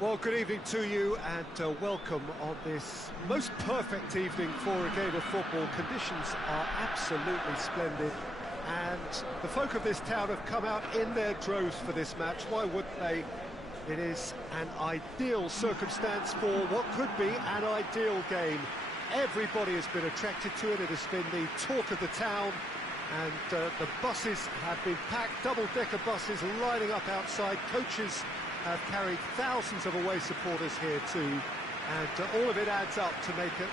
Well, good evening to you and welcome on this most perfect evening for a game of football. Conditions are absolutely splendid and the folk of this town have come out in their droves for this match. Why wouldn't they? It is an ideal circumstance for what could be an ideal game. Everybody has been attracted to it. It has been the talk of the town, and the buses have been packed, double-decker buses lining up outside. Coaches have carried thousands of away supporters here too, and all of it adds up to make a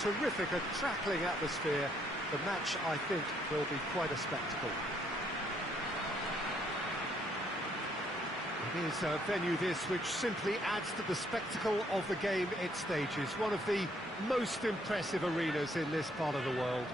terrific, crackling atmosphere. The match, I think, will be quite a spectacle. It is a venue this which simply adds to the spectacle of the game it stages. One of the most impressive arenas in this part of the world.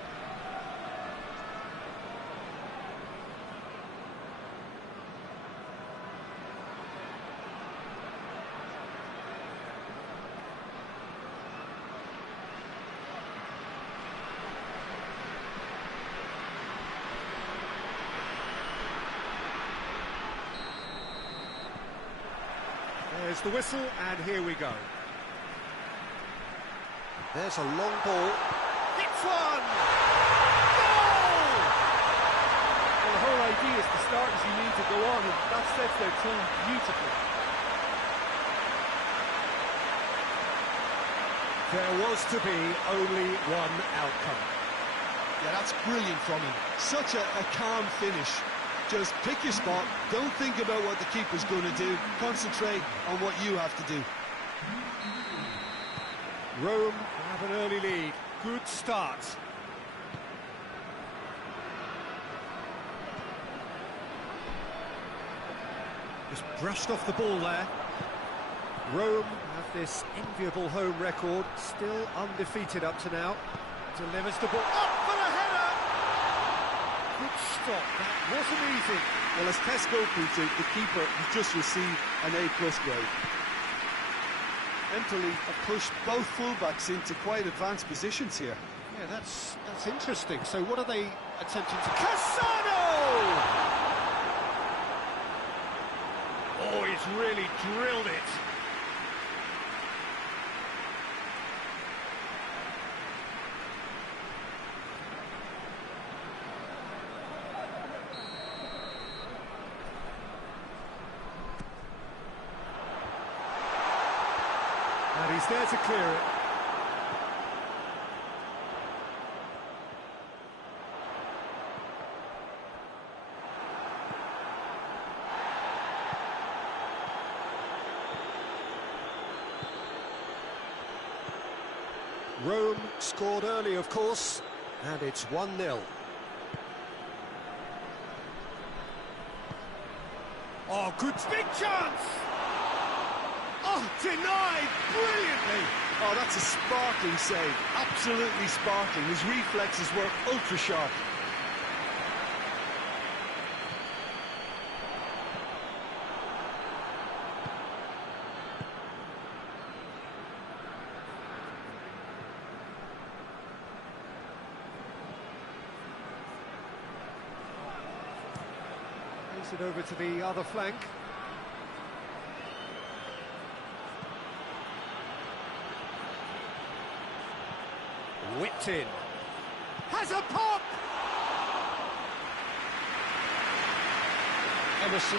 There's the whistle, and here we go. There's a long ball. It's one! Goal! Well, the whole idea is to start as you need to go on, and that sets their tone beautifully. There was to be only one outcome. Yeah, that's brilliant from him. Such a calm finish. Just pick your spot, don't think about what the keeper's going to do, concentrate on what you have to do. Rome have an early lead. Good start. Just brushed off the ball there. Rome have this enviable home record, still undefeated up to now. Delivers the ball up for the header! Good stop, that wasn't easy. Well, as Tesco puts it, the keeper has just received an A+ grade. EMPOLI have pushed both fullbacks into quite advanced positions here. Yeah, that's interesting. So what are they attempting to... Cassano! Oh, he's really drilled it. And he's there to clear it. Rome scored early, of course, and it's 1-0. Oh, good big chance! Oh, denied brilliantly! Oh, that's a sparkling save. Absolutely sparkling. His reflexes were ultra sharp. Plays it over to the other flank. Whipped in. Has a pop! Emerson.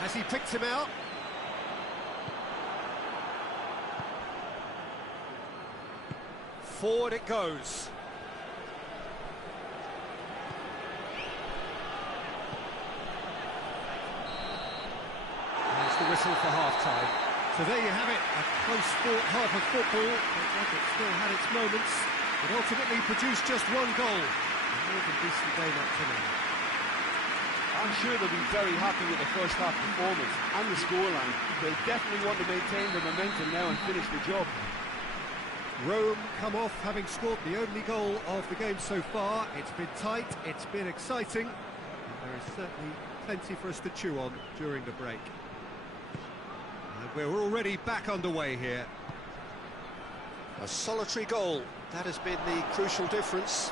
Has he picked him out? Forward it goes. The whistle for half-time. So there you have it, a close-fought half of football, but it still had its moments. It ultimately produced just one goal. A more than decent game up to now. I'm sure they'll be very happy with the first half performance and the scoreline. They'll definitely want to maintain the momentum now and finish the job. Rome come off having scored the only goal of the game so far. It's been tight, it's been exciting, and there is certainly plenty for us to chew on during the break. We're already back underway here. A solitary goal, that has been the crucial difference.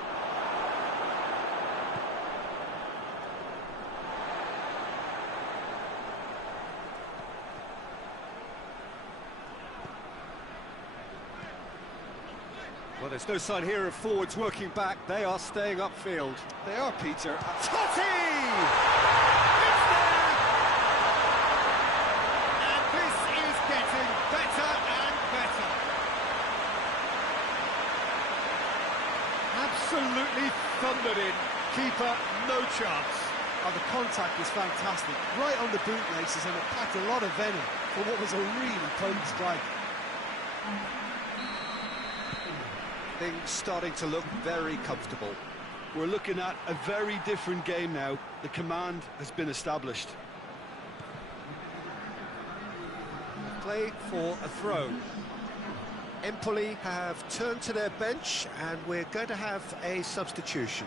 Well, there's no sign here of forwards working back. They are staying upfield. They are, Peter. Totti! It's there! And this is getting better and better. Absolutely thundered in. Keeper, no chance. Oh, the contact was fantastic. Right on the bootlaces, and it packed a lot of venom for what was a really potent strike. Things starting to look very comfortable. We're looking at a very different game now. The command has been established. Play for a throw. Empoli have turned to their bench, and we're going to have a substitution.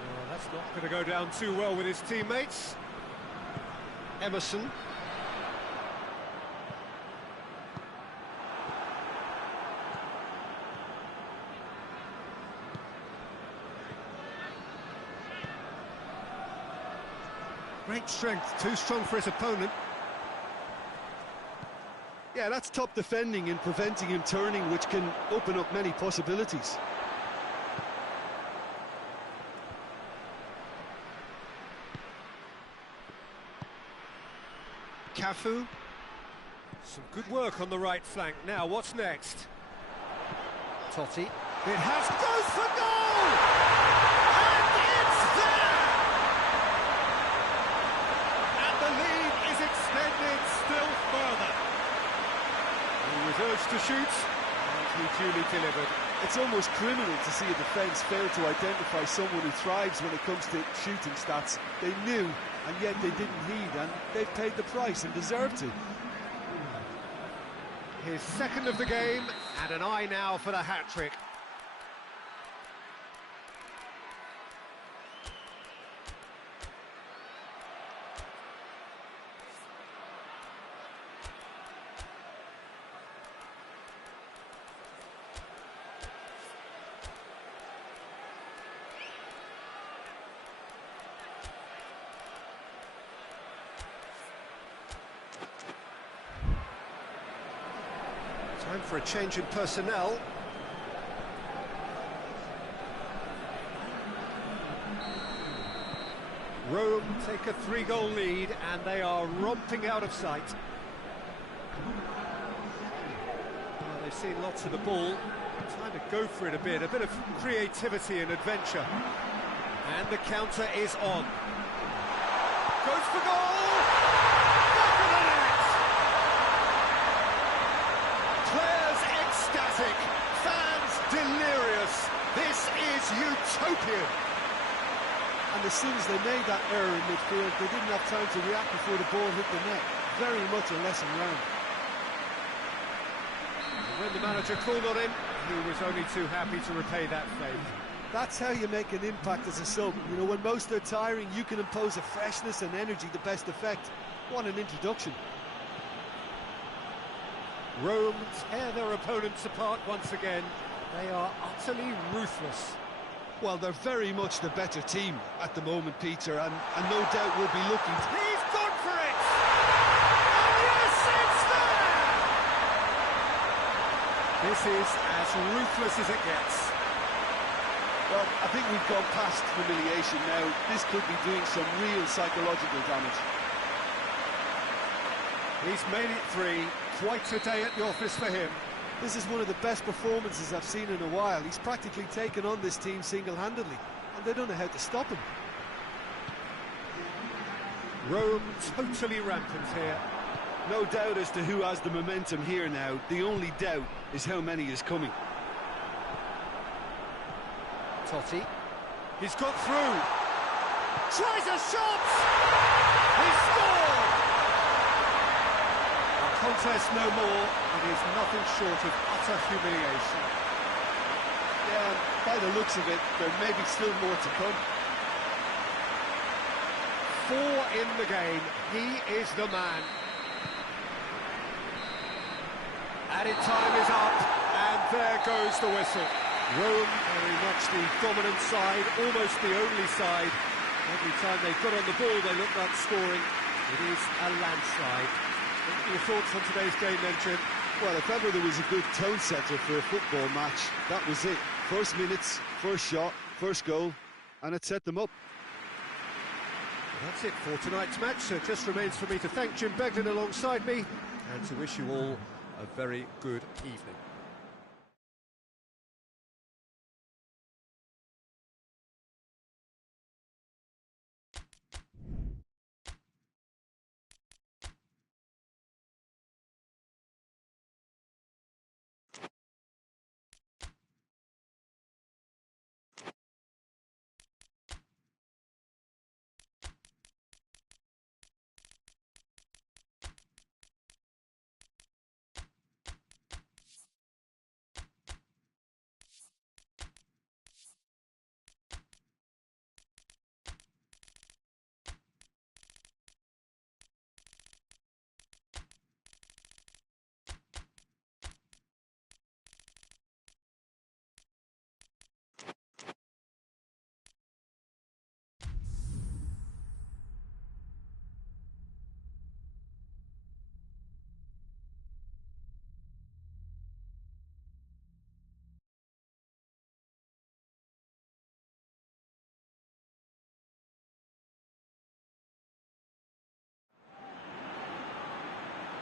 Well, that's not going to go down too well with his teammates. Emerson. Great strength, too strong for his opponent. Yeah, that's top defending and preventing him turning, which can open up many possibilities. Cafu. Some good work on the right flank. Now, what's next? Totti. It has goes for goal! And it's there! And the lead is extended still further. He was urged to shoot, and he duly delivered. It's almost criminal to see a defence fail to identify someone who thrives when it comes to shooting stats. They knew, and yet they didn't heed, and they've paid the price and deserve to. His second of the game, and an eye now for the hat-trick. Time for a change in personnel. Rome take a 3-goal lead, and they are romping out of sight. Well, they've seen lots of the ball. Time to go for it a bit of creativity and adventure. And the counter is on. Goes for goal! Back of the net! Players ecstatic, fans delirious. This is utopian. And as soon as they made that error in midfield, they didn't have time to react before the ball hit the net. Very much a lesson learned. And when the manager called on him, he was only too happy to repay that favour. That's how you make an impact as a sub. You know, when most are tiring, you can impose a freshness and energy to best effect. What an introduction. Rome tear their opponents apart once again. They are utterly ruthless. Well, they're very much the better team at the moment, Peter, and no doubt will be looking to... He's gone for it! And yes, it's there! This is as ruthless as it gets. Well, I think we've gone past humiliation now. This could be doing some real psychological damage. He's made it 3. Quite a day at the office for him. This is one of the best performances I've seen in a while. He's practically taken on this team single-handedly, and they don't know how to stop him. Rome totally rampant here. No doubt as to who has the momentum here now. The only doubt is how many is coming. Totti. He's got through. Tries a shot! He scored! A contest no more. It is nothing short of utter humiliation. Yeah, by the looks of it, there may be still more to come. 4 in the game. He is the man. Added time is up, and there goes the whistle. Rome very much the dominant side, almost the only side. Every time they've got on the ball, they look like scoring. It is a landslide. What are your thoughts on today's game then, Jim? Well, if ever there was a good tone setter for a football match, that was it. First minutes, first shot, first goal, and it set them up. That's it for tonight's match, so it just remains for me to thank Jim Beglin alongside me and to wish you all a very good evening.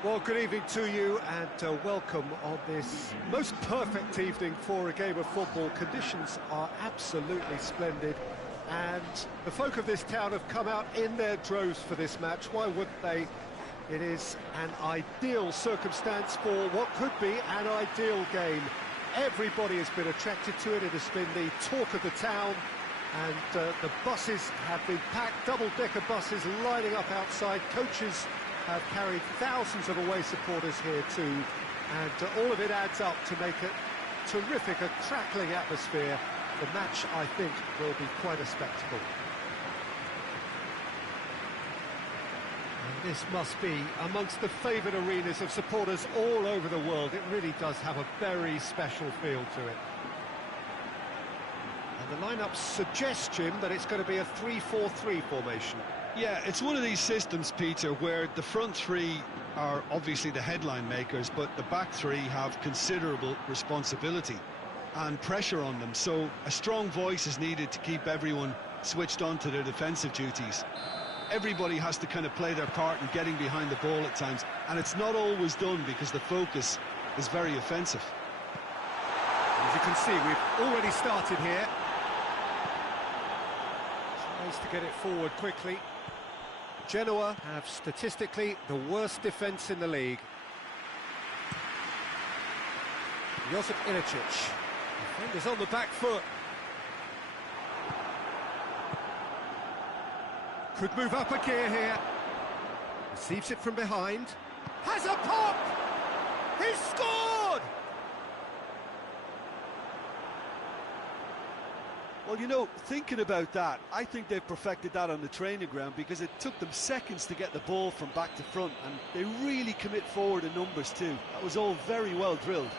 Well, good evening to you and welcome on this most perfect evening for a game of football. Conditions are absolutely splendid and the folk of this town have come out in their droves for this match. Why wouldn't they? It is an ideal circumstance for what could be an ideal game. Everybody has been attracted to it. It has been the talk of the town and the buses have been packed, double-decker buses lining up outside. Coaches have carried thousands of away supporters here too, and all of it adds up to make it terrific, a crackling atmosphere. The match, I think, will be quite a spectacle. And this must be amongst the favoured arenas of supporters all over the world. It really does have a very special feel to it. And the lineup suggests, Jim, that it's going to be a 3-4-3 formation. Yeah, it's one of these systems, Peter, where the front three are obviously the headline makers, but the back three have considerable responsibility and pressure on them. So a strong voice is needed to keep everyone switched on to their defensive duties. Everybody has to kind of play their part in getting behind the ball at times, and it's not always done because the focus is very offensive. As you can see, we've already started here. Tries to get it forward quickly. Genoa have statistically the worst defence in the league. Josip Ilicic. Defenders on the back foot. Could move up a gear here. Receives it from behind. Has a pop! He's scored! Well, you know, thinking about that, I think they've perfected that on the training ground because it took them seconds to get the ball from back to front, and they really commit forward in numbers too. That was all very well drilled.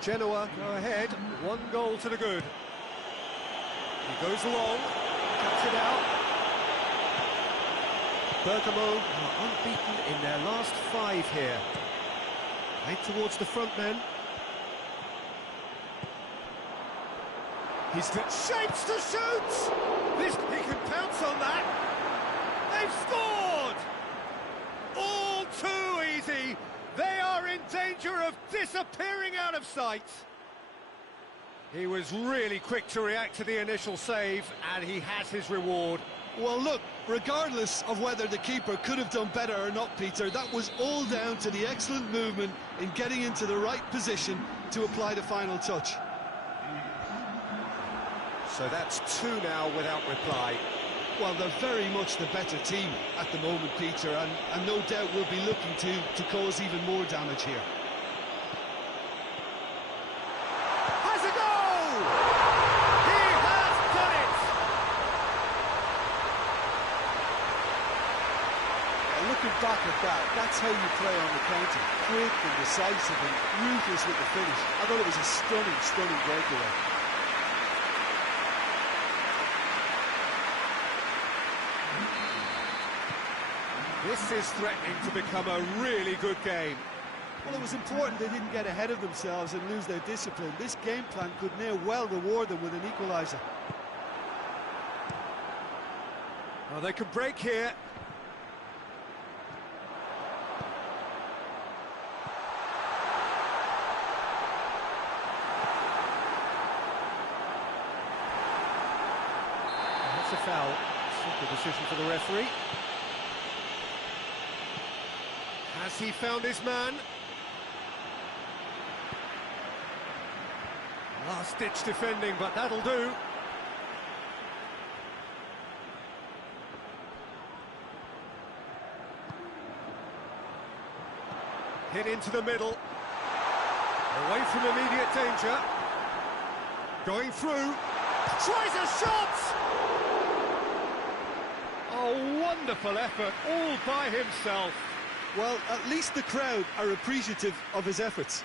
Genoa go ahead, 1 goal to the good. He goes long, cuts it out. Bergamo are unbeaten in their last 5 here. Right towards the front men. He's got shapes to shoot! He can pounce on that! They've scored! All too easy! They are in danger of disappearing out of sight! He was really quick to react to the initial save, and he has his reward. Well, look, regardless of whether the keeper could have done better or not, Peter, that was all down to the excellent movement in getting into the right position to apply the final touch. So that's 2 now without reply. Well, they're very much the better team at the moment, Peter, and no doubt will be looking to cause even more damage here. Has a goal! He has done it! Looking back at that, that's how you play on the counter. Quick and decisive and ruthless with the finish. I thought it was a stunning, stunning breakaway. This is threatening to become a really good game. Well, it was important they didn't get ahead of themselves and lose their discipline. This game plan could now well reward them with an equaliser. Oh, they could break here. That's a foul. Simple decision for the referee. Has he found his man? Last-ditch defending, but that'll do. Hit into the middle. Away from immediate danger. Going through. Tries a shot! A wonderful effort, all by himself. Well, at least the crowd are appreciative of his efforts.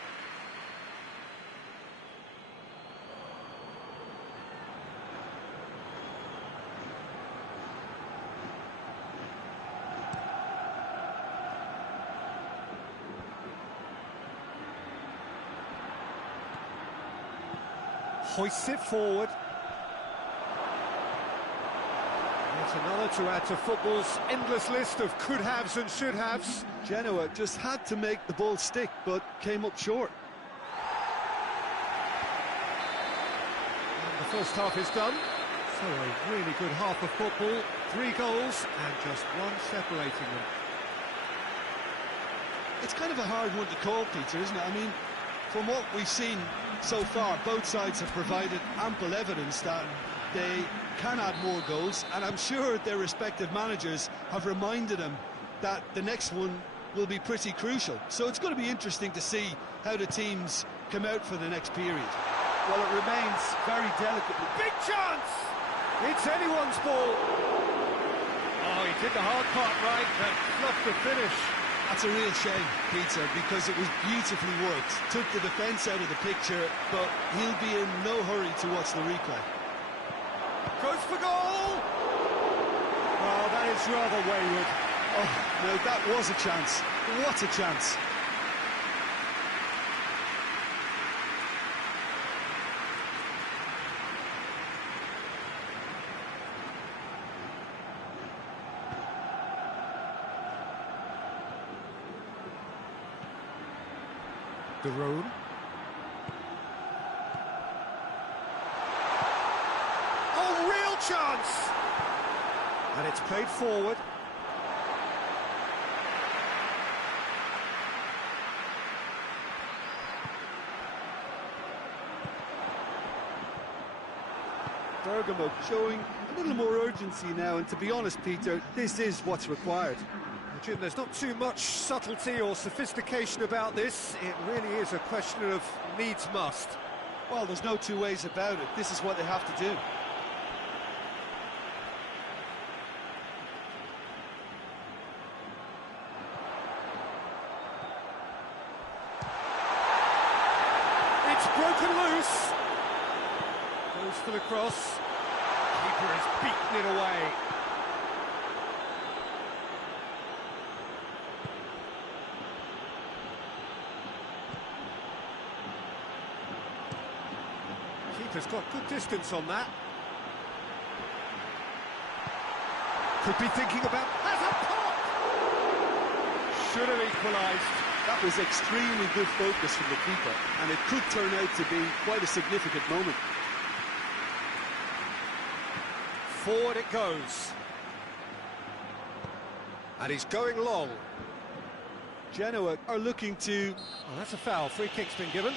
Hoists it forward. It's another to add to football's endless list of could-haves and should-haves. Genoa just had to make the ball stick, but came up short. And the first half is done. So a really good half of football. 3 goals and just one separating them. It's kind of a hard one to call, Peter, isn't it? I mean, from what we've seen so far, both sides have provided ample evidence that they can add more goals, and I'm sure their respective managers have reminded them that the next one will be pretty crucial. So it's going to be interesting to see how the teams come out for the next period. Well, it remains very delicate. Big chance! It's anyone's ball. Oh, he did the hard part right, but fluffed the finish. That's a real shame, Peter, because it was beautifully worked. Took the defence out of the picture, but he'll be in no hurry to watch the replay. Goes for goal! Oh, that is rather wayward. Oh, no, that was a chance. What a chance. De Roon. Oh, real chance! And it's played forward. Bergamo showing a little more urgency now, and to be honest, Peter, this is what's required. Jim, there's not too much subtlety or sophistication about this. It really is a question of needs must. Well, there's no two ways about it. This is what they have to do. It's broken loose. Goes for the cross. Keeper has beaten it away. Keeper's got good distance on that. Could be thinking about... Has a pop! Should have equalised. That was extremely good focus from the keeper, and it could turn out to be quite a significant moment. Forward it goes. And he's going long. Genoa are looking to... Oh, that's a foul. Free kick's been given.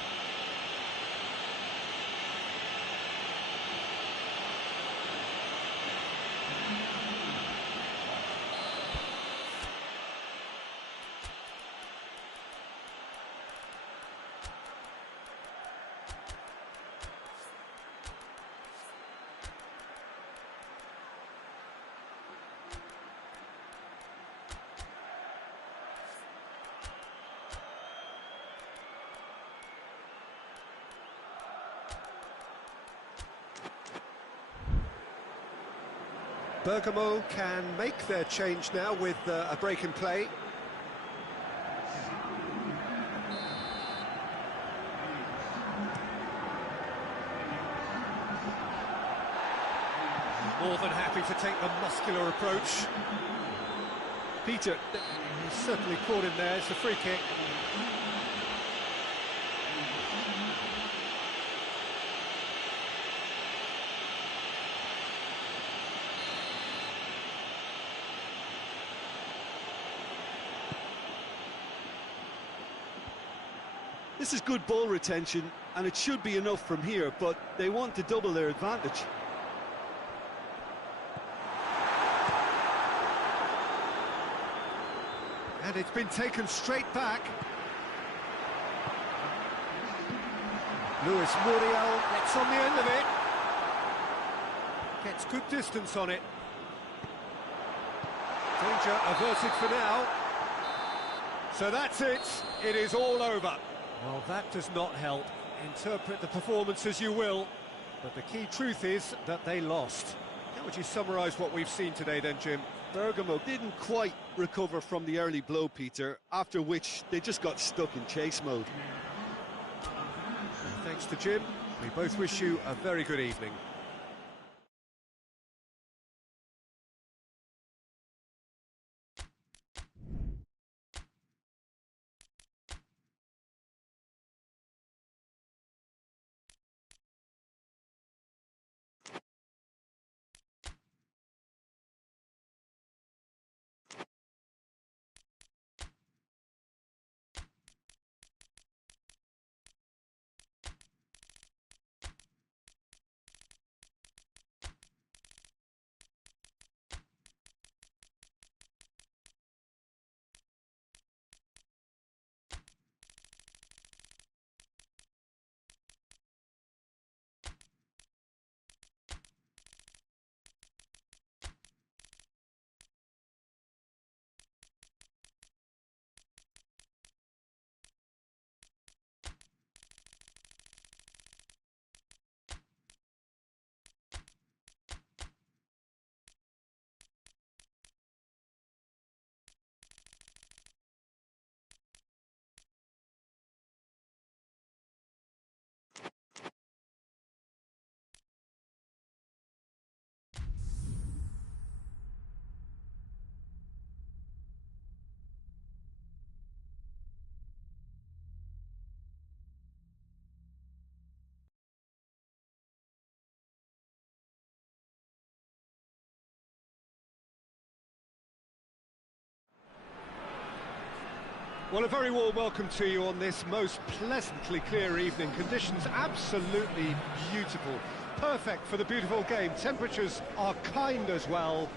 Bergamo can make their change now with a break in play. More than happy to take the muscular approach. Peter, He's certainly caught him there. It's a free kick. this is good ball retention, and it should be enough from here, but they want to double their advantage. And it's been taken straight back. Luis Muriel gets on the end of it. Gets good distance on it. Danger averted for now. So that's it. It is all over. Well, that does not help. Interpret the performance as you will, but the key truth is that they lost. How would you summarise what we've seen today then, Jim? Bergamo didn't quite recover from the early blow, Peter, after which they just got stuck in chase mode. And thanks to Jim, we both wish you a very good evening. Well, a very warm welcome to you on this most pleasantly clear evening. Conditions absolutely beautiful. Perfect for the beautiful game. Temperatures are kind as well.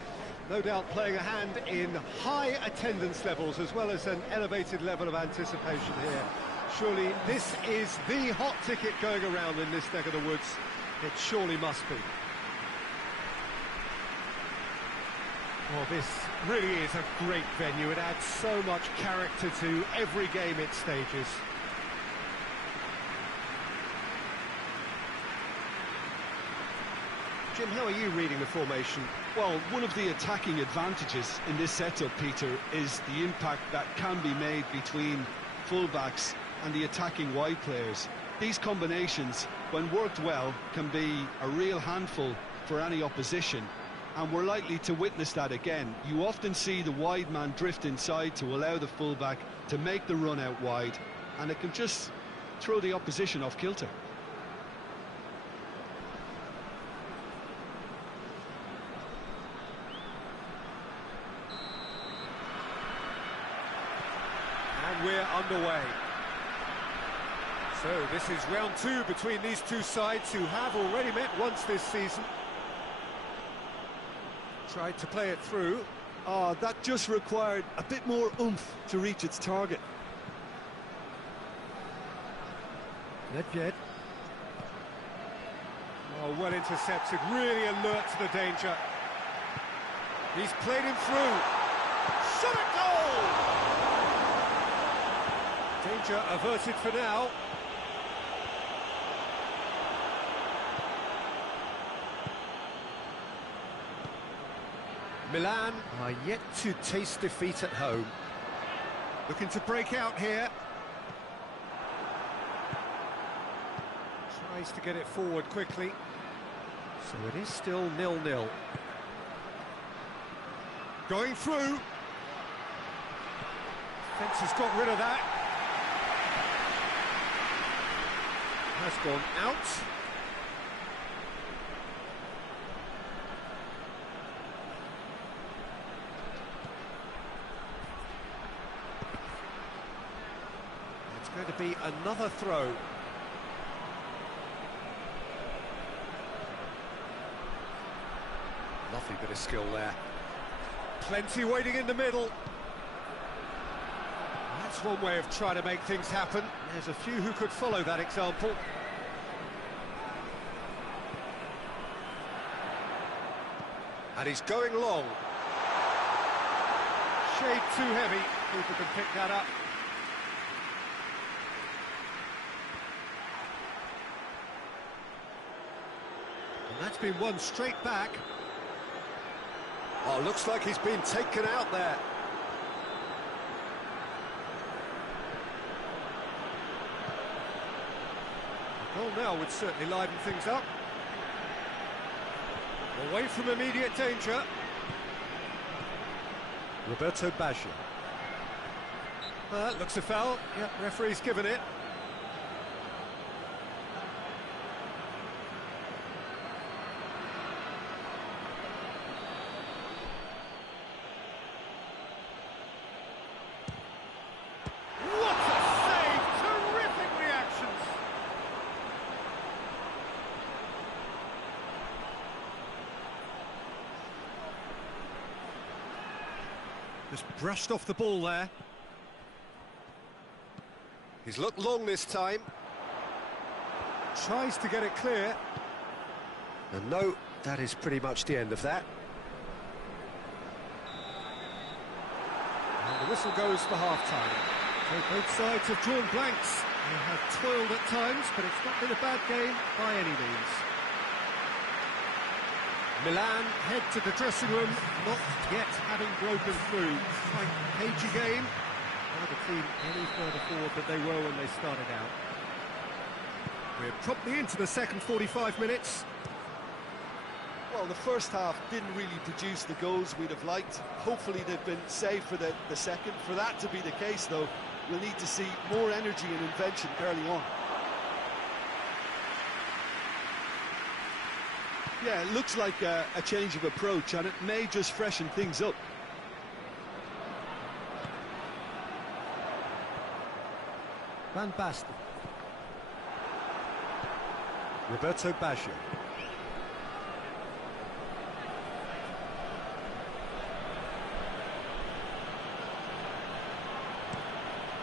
No doubt playing a hand in high attendance levels as well as an elevated level of anticipation here. Surely this is the hot ticket going around in this neck of the woods. It surely must be. Well, this really is a great venue. It adds so much character to every game it stages. Jim, how are you reading the formation? Well, one of the attacking advantages in this setup, Peter, is the impact that can be made between fullbacks and the attacking wide players. These combinations, when worked well, can be a real handful for any opposition. And we're likely to witness that again. You often see the wide man drift inside to allow the fullback to make the run out wide, and it can just throw the opposition off kilter. And we're underway. So this is round two between these two sides who have already met once this season. Tried to play it through. Oh, that just required a bit more oomph to reach its target. Nedved. Oh, well intercepted, really alert to the danger. He's played him through. Shot at goal! Danger averted for now. Milan are yet to taste defeat at home. Looking to break out here. Tries to get it forward quickly. So it is still 0-0. Going through. Defence has got rid of that. Has gone out. It's going to be another throw. Lovely bit of skill there. Plenty waiting in the middle. That's one way of trying to make things happen. There's a few who could follow that example. And he's going long. Shade too heavy. People can pick that up. And that's been won straight back. Oh, looks like he's been taken out there. The goal now would certainly liven things up. Away from immediate danger. Roberto Baggio. Looks a foul. Yep, referee's given it. What a save! Terrific reactions! Just brushed off the ball there. He's looked long this time. Tries to get it clear. And no, that is pretty much the end of that. And the whistle goes for half-time. So both sides have drawn blanks. They have toiled at times, but it's not been a bad game by any means. Milan head to the dressing room, not yet having broken through. Quite a cagey game. The team any further forward than they were when they started out. We're promptly into the second 45 minutes. Well, the first half didn't really produce the goals we'd have liked. Hopefully they've been saved for the second. For that to be the case, though, we'll need to see more energy and invention early on. Yeah, it looks like a change of approach, and it may just freshen things up. Van Basten. Roberto Baggio.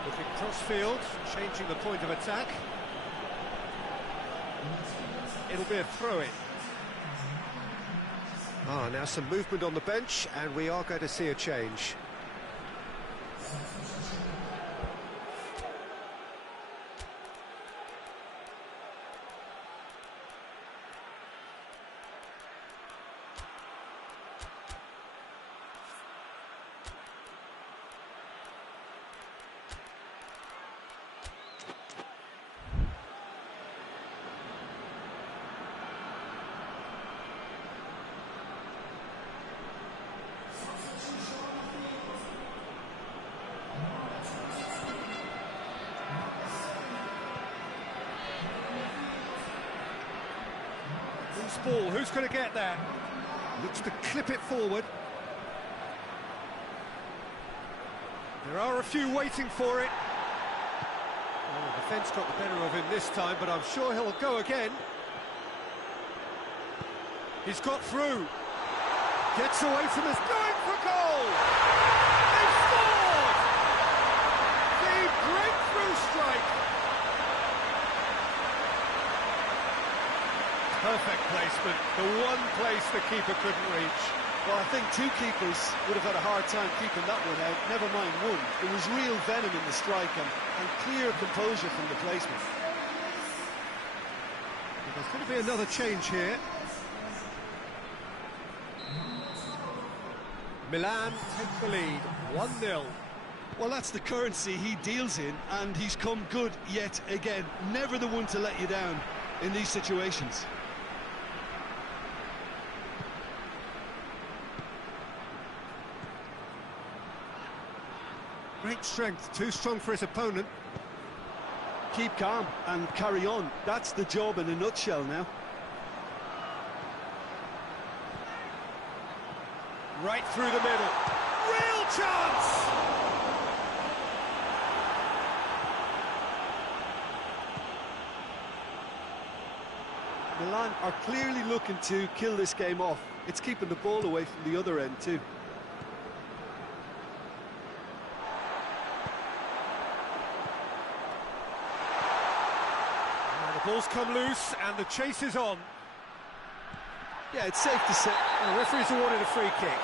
Looking cross-field, changing the point of attack. It'll be a throw-in. Now some movement on the bench, and we are going to see a change. Ball, who's going to get that? Looks to clip it forward. There are a few waiting for it. Well, the defence got the better of him this time, but I'm sure he'll go again. He's got through. Gets away from us, going for goal! They've scored! The breakthrough strike! Perfect placement, the one place the keeper couldn't reach. Well, I think two keepers would have had a hard time keeping that one out, never mind one. There was real venom in the strike and clear composure from the placement. There's going to be another change here. Milan take the lead, 1-0. Well, that's the currency he deals in, and he's come good yet again. Never the one to let you down in these situations. Great strength, too strong for his opponent. Keep calm and carry on. That's the job in a nutshell now. Right through the middle. Real chance! Milan are clearly looking to kill this game off. It's keeping the ball away from the other end too. The ball's come loose and the chase is on. Yeah, it's safe to say. The referee's awarded a free kick.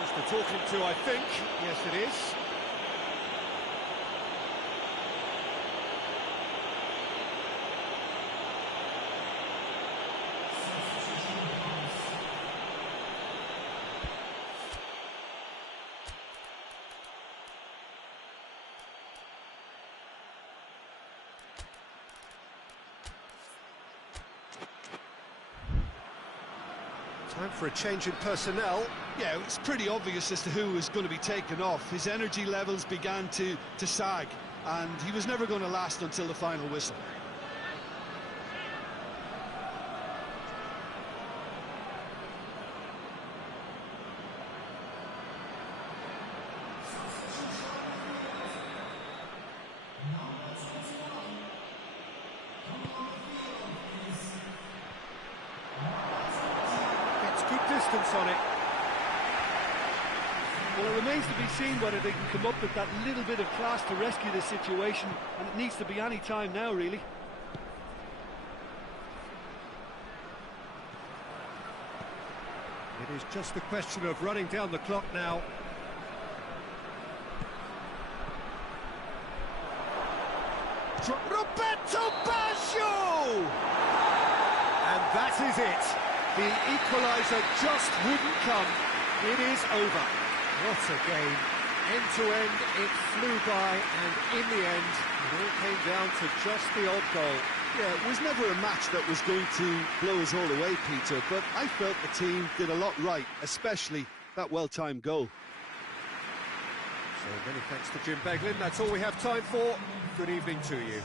Just the talking to, I think. Yes, it is. Time for a change in personnel. Yeah, it's pretty obvious as to who was going to be taken off. His energy levels began to sag, and he was never going to last until the final whistle. Good distance on it. Well, it remains to be seen whether they can come up with that little bit of class to rescue this situation, and it needs to be any time now, really. It is just a question of running down the clock now. Roberto Baggio! And that is it. The equaliser just wouldn't come. It is over. What a game. End to end, it flew by, and in the end, it all came down to just the odd goal. Yeah, it was never a match that was going to blow us all away, Peter, but I felt the team did a lot right, especially that well-timed goal. So many thanks to Jim Beglin. That's all we have time for. Good evening to you.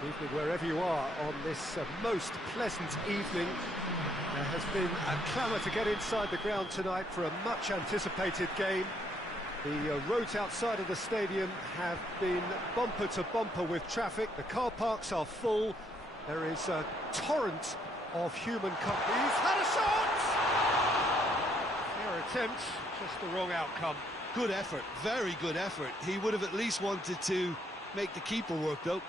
Good evening wherever you are on this most pleasant evening. There has been a clamour to get inside the ground tonight for a much anticipated game. The roads outside of the stadium have been bumper to bumper with traffic. The car parks are full. There is a torrent of human company. He's had a shot! Fair attempt, just the wrong outcome. Good effort, very good effort. He would have at least wanted to make the keeper work, though.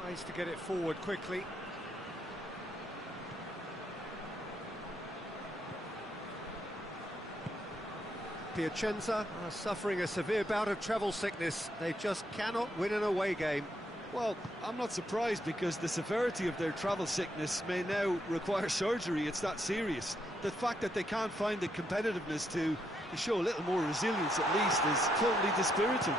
Tries to get it forward quickly. Piacenza are suffering a severe bout of travel sickness. They just cannot win an away game. Well, I'm not surprised because the severity of their travel sickness may now require surgery. It's that serious. The fact that they can't find the competitiveness to show a little more resilience at least is totally dispiriting.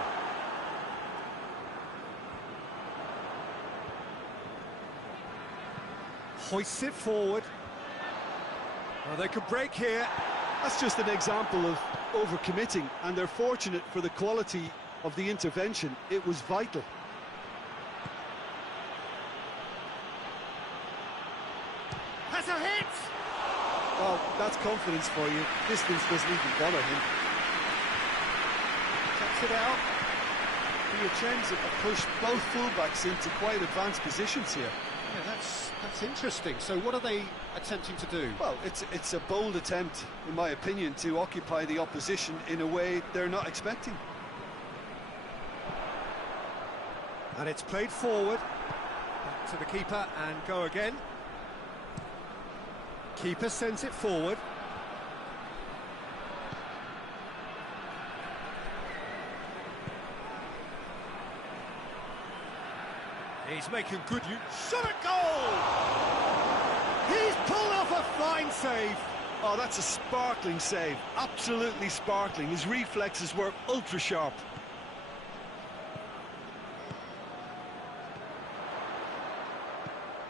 Hoists it forward. Well, they could break here. That's just an example of overcommitting, and they're fortunate for the quality of the intervention. It was vital. Has a hit! Well, that's confidence for you. Distance doesn't even bother him. Checks it out. Piacenza have pushed both fullbacks into quite advanced positions here. Yeah, that's interesting. So what are they attempting to do? Well, it's a bold attempt, in my opinion, to occupy the opposition in a way they're not expecting. And it's played forward. Back to the keeper and go again. Keeper sends it forward. He's making good use. Shot at goal! He's pulled off a fine save. Oh, that's a sparkling save. Absolutely sparkling. His reflexes were ultra sharp.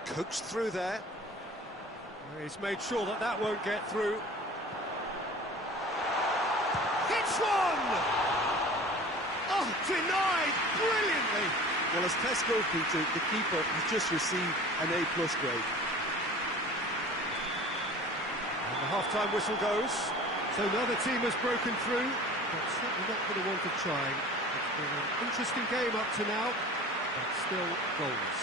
Coaxed through there. He's made sure that that won't get through. Hits one! Oh, denied brilliantly. Well, as tests go, Peter, the keeper has just received an A+ grade. And the half-time whistle goes. So another team has broken through, but certainly not for the want of trying. It's been an interesting game up to now, but still goals.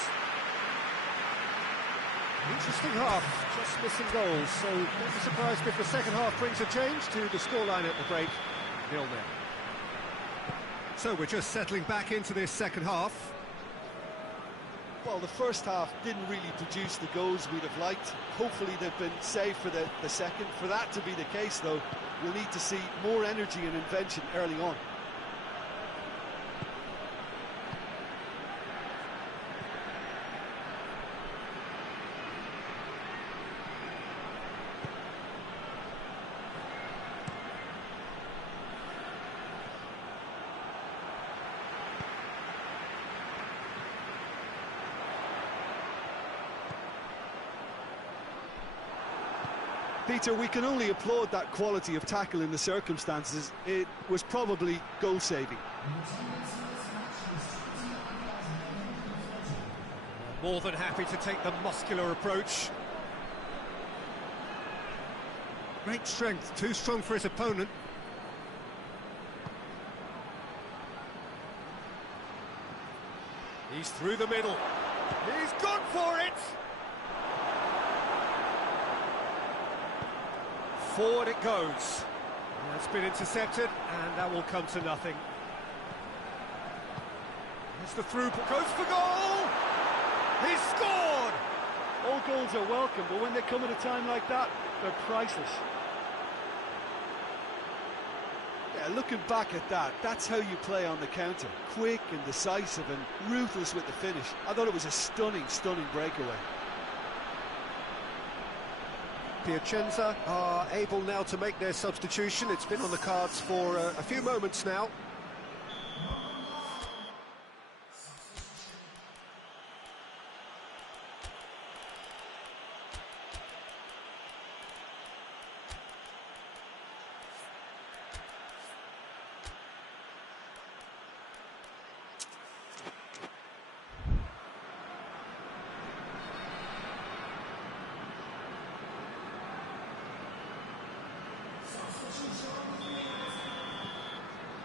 Interesting half, just missing goals, so don't be surprised if the second half brings a change to the scoreline at the break, 0-0. So we're just settling back into this second half. Well, the first half didn't really produce the goals we'd have liked. Hopefully they've been saved for the second. For that to be the case, though, we'll need to see more energy and invention early on. Peter, we can only applaud that quality of tackle in the circumstances. It was probably goal-saving. More than happy to take the muscular approach. Great strength, too strong for his opponent. He's through the middle. He's gone for it! Forward it goes. That's been intercepted, and that will come to nothing. Here's the through, goes for goal! He's scored! All goals are welcome, but when they come at a time like that, they're priceless. Yeah, looking back at that, that's how you play on the counter. Quick and decisive and ruthless with the finish. I thought it was a stunning, stunning breakaway. Piacenza are able now to make their substitution. It's been on the cards for a few moments now.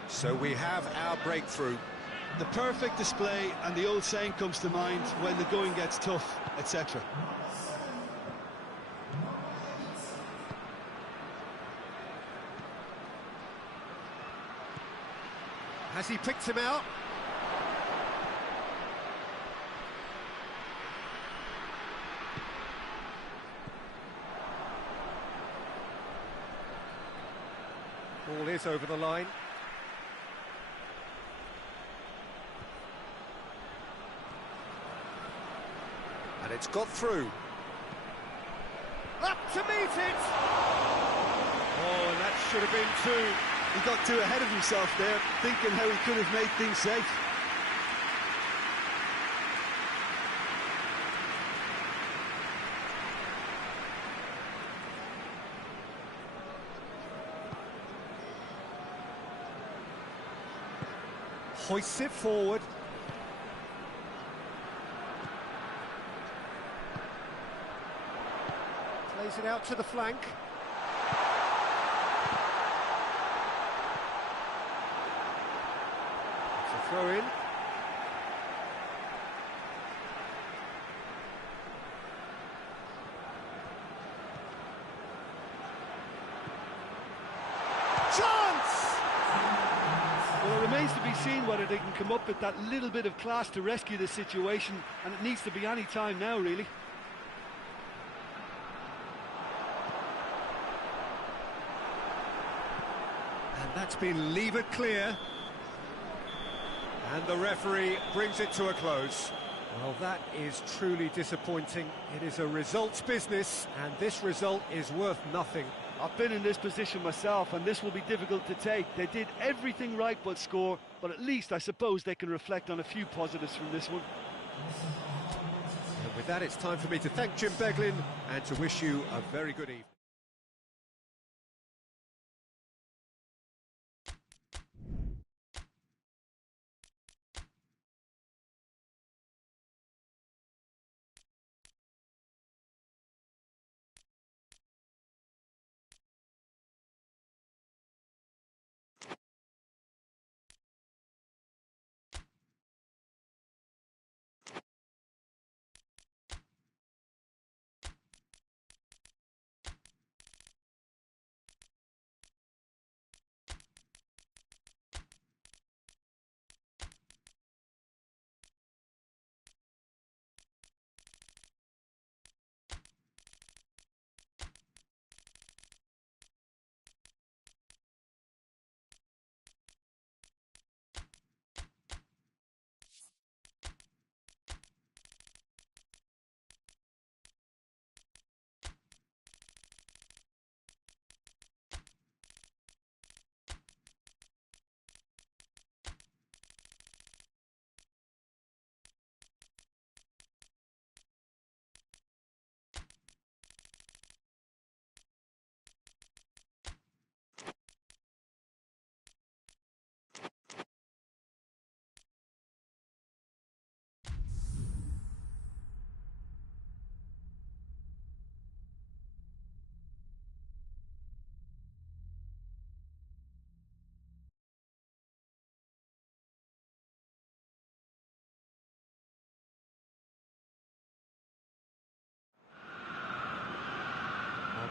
So we have our breakthrough. The perfect display, and the old saying comes to mind: when the going gets tough, etc. Has he picked him out? Ball is over the line. And it's got through. Up to meet it! Oh, and that should have been two. He got too ahead of himself there, thinking how he could have made things safe. Hoists it forward. Plays it out to the flank. It's a throw in. Well, it remains to be seen whether they can come up with that little bit of class to rescue the situation, and it needs to be any time now, really. And that's been levered clear. And the referee brings it to a close. Well, that is truly disappointing. It is a results business, and this result is worth nothing. I've been in this position myself, and this will be difficult to take. They did everything right but score, but at least I suppose they can reflect on a few positives from this one. And with that, it's time for me to thank Jim Beglin and to wish you a very good evening.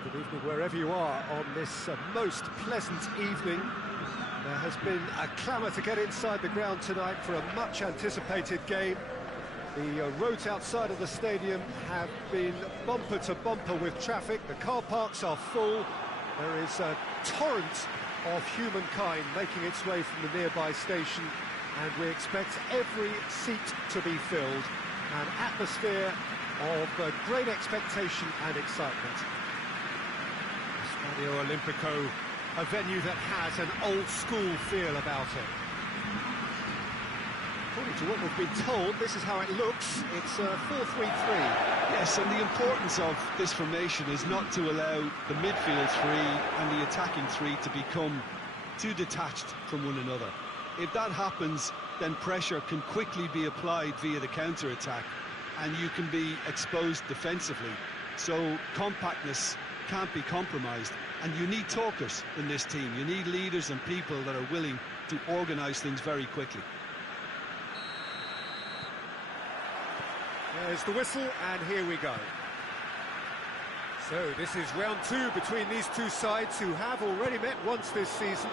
Good evening wherever you are on this most pleasant evening. There has been a clamour to get inside the ground tonight for a much anticipated game. The roads outside of the stadium have been bumper to bumper with traffic. The car parks are full. There is a torrent of humankind making its way from the nearby station, and we expect every seat to be filled. An atmosphere of great expectation and excitement. Stadio Olimpico, a venue that has an old-school feel about it. According to what we've been told, this is how it looks. It's 4-3-3. Yes, and the importance of this formation is not to allow the midfield three and the attacking three to become too detached from one another. If that happens, then pressure can quickly be applied via the counter-attack, and you can be exposed defensively. So compactness can't be compromised, and you need talkers in this team. You need leaders and people that are willing to organise things very quickly. There's the whistle, and here we go. So this is round two between these two sides who have already met once this season.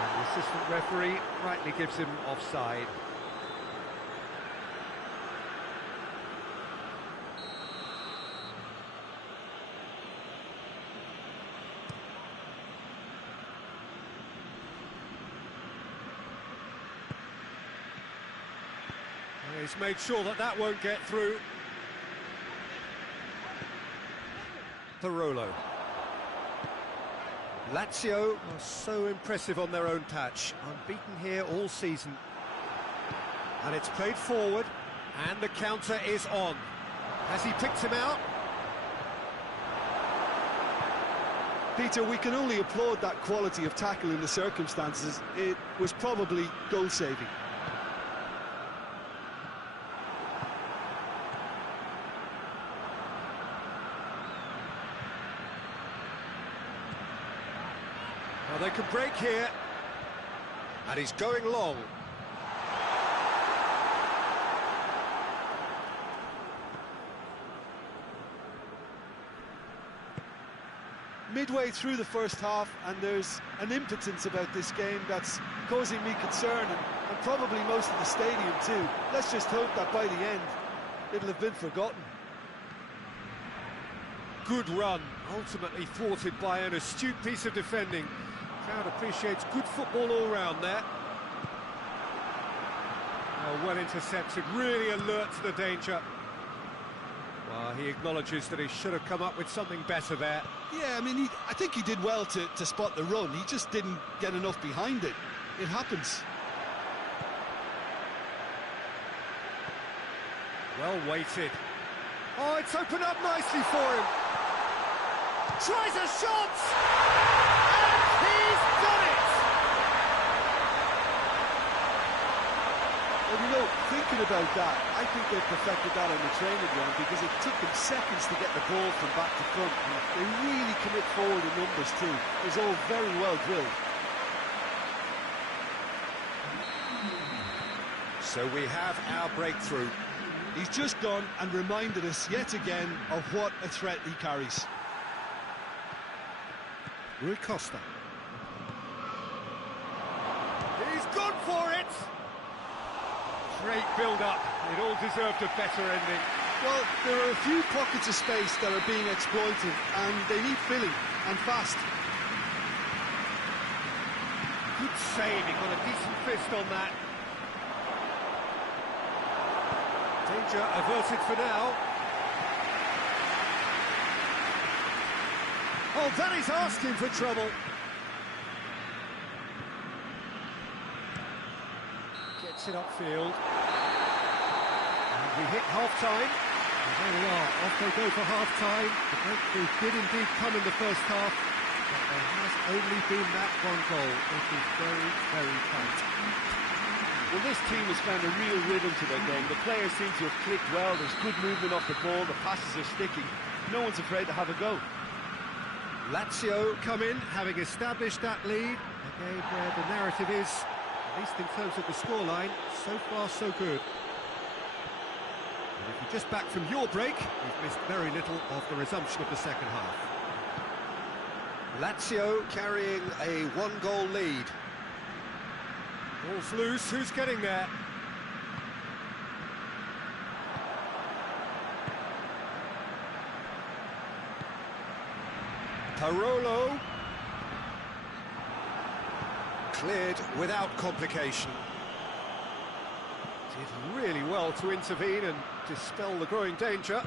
And the assistant referee rightly gives him offside. He's made sure that that won't get through. Parolo. Lazio are so impressive on their own patch, unbeaten here all season. And it's played forward, and the counter is on. Has he picked him out? Peter, we can only applaud that quality of tackle in the circumstances. It was probably goal-saving. Well, they can break here, and he's going long. Midway through the first half, and there's an impotence about this game that's causing me concern, and probably most of the stadium too. Let's just hope that by the end, it'll have been forgotten. Good run, ultimately thwarted by an astute piece of defending. Crowd appreciates good football all round there. Well intercepted, really alert to the danger. Well, he acknowledges that he should have come up with something better there. Yeah, I mean, I think he did well to spot the run. He just didn't get enough behind it. It happens. Well weighted. Oh, it's opened up nicely for him. Tries a shot! And he's done it! Well, you know, thinking about that, I think they perfected that on the training ground because it took them seconds to get the ball from back to front. And they really commit forward in numbers too. It was all very well drilled. So we have our breakthrough. He's just gone and reminded us yet again of what a threat he carries. Rui Costa. He's gone for it! Great build-up. It all deserved a better ending. Well, there are a few pockets of space that are being exploited, and they need filling, and fast. Good save, he got a decent fist on that. Danger averted for now. Oh, that is asking for trouble. Gets it upfield. And we hit half-time. And there we are, off they go for half-time. The breakthrough did indeed come in the first half, but there has only been that one goal, which is very, very tight. Well, this team has found a real rhythm to their game. The players seem to have clicked well. There's good movement off the ball. The passes are sticking. No one's afraid to have a go. Lazio come in, having established that lead. A game where the narrative is, at least in terms of the scoreline, so far so good. And if you're just back from your break, you've missed very little of the resumption of the second half. Lazio carrying a one-goal lead. Ball's loose, who's getting there? Parolo. Cleared without complication. Did really well to intervene and dispel the growing danger.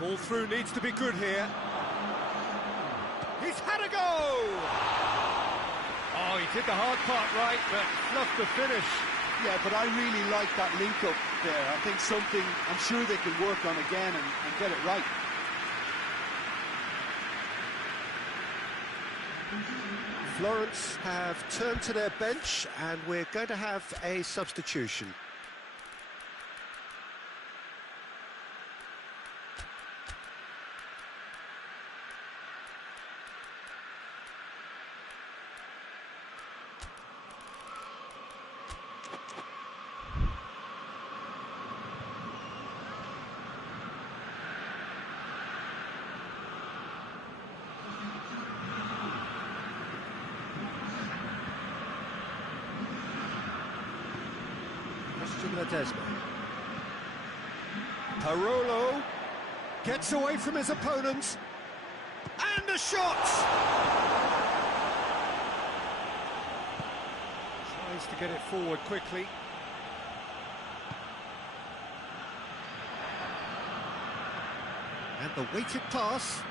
Ball through needs to be good here. He's had a go! Oh, he did the hard part right, but fluffed the finish. Yeah, but I really like that link-up there. I think something I'm sure they can work on again and get it right. Florence have turned to their bench, and we're going to have a substitution. Question Ledesma. Parolo gets away from his opponents. And a shot! Tries to get it forward quickly. And the weighted pass.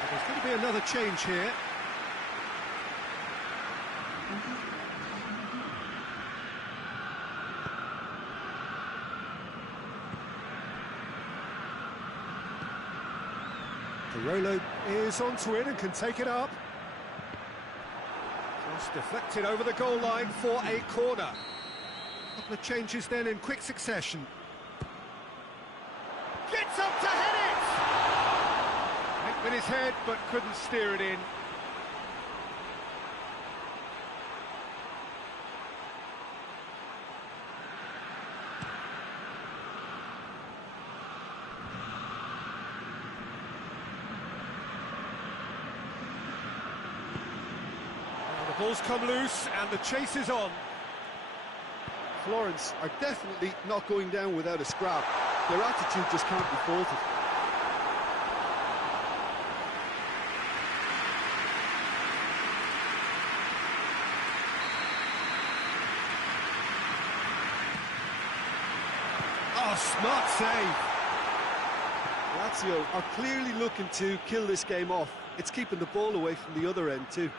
But there's going to be another change here. Parolo is onto it and can take it up. Cross deflected over the goal line for a corner. A couple of changes then in quick succession. Gets up to head it! Went with his head but couldn't steer it in. The ball's come loose and the chase is on. Florence are definitely not going down without a scrap. Their attitude just can't be faulted. Oh, smart save. Lazio are clearly looking to kill this game off. It's keeping the ball away from the other end too.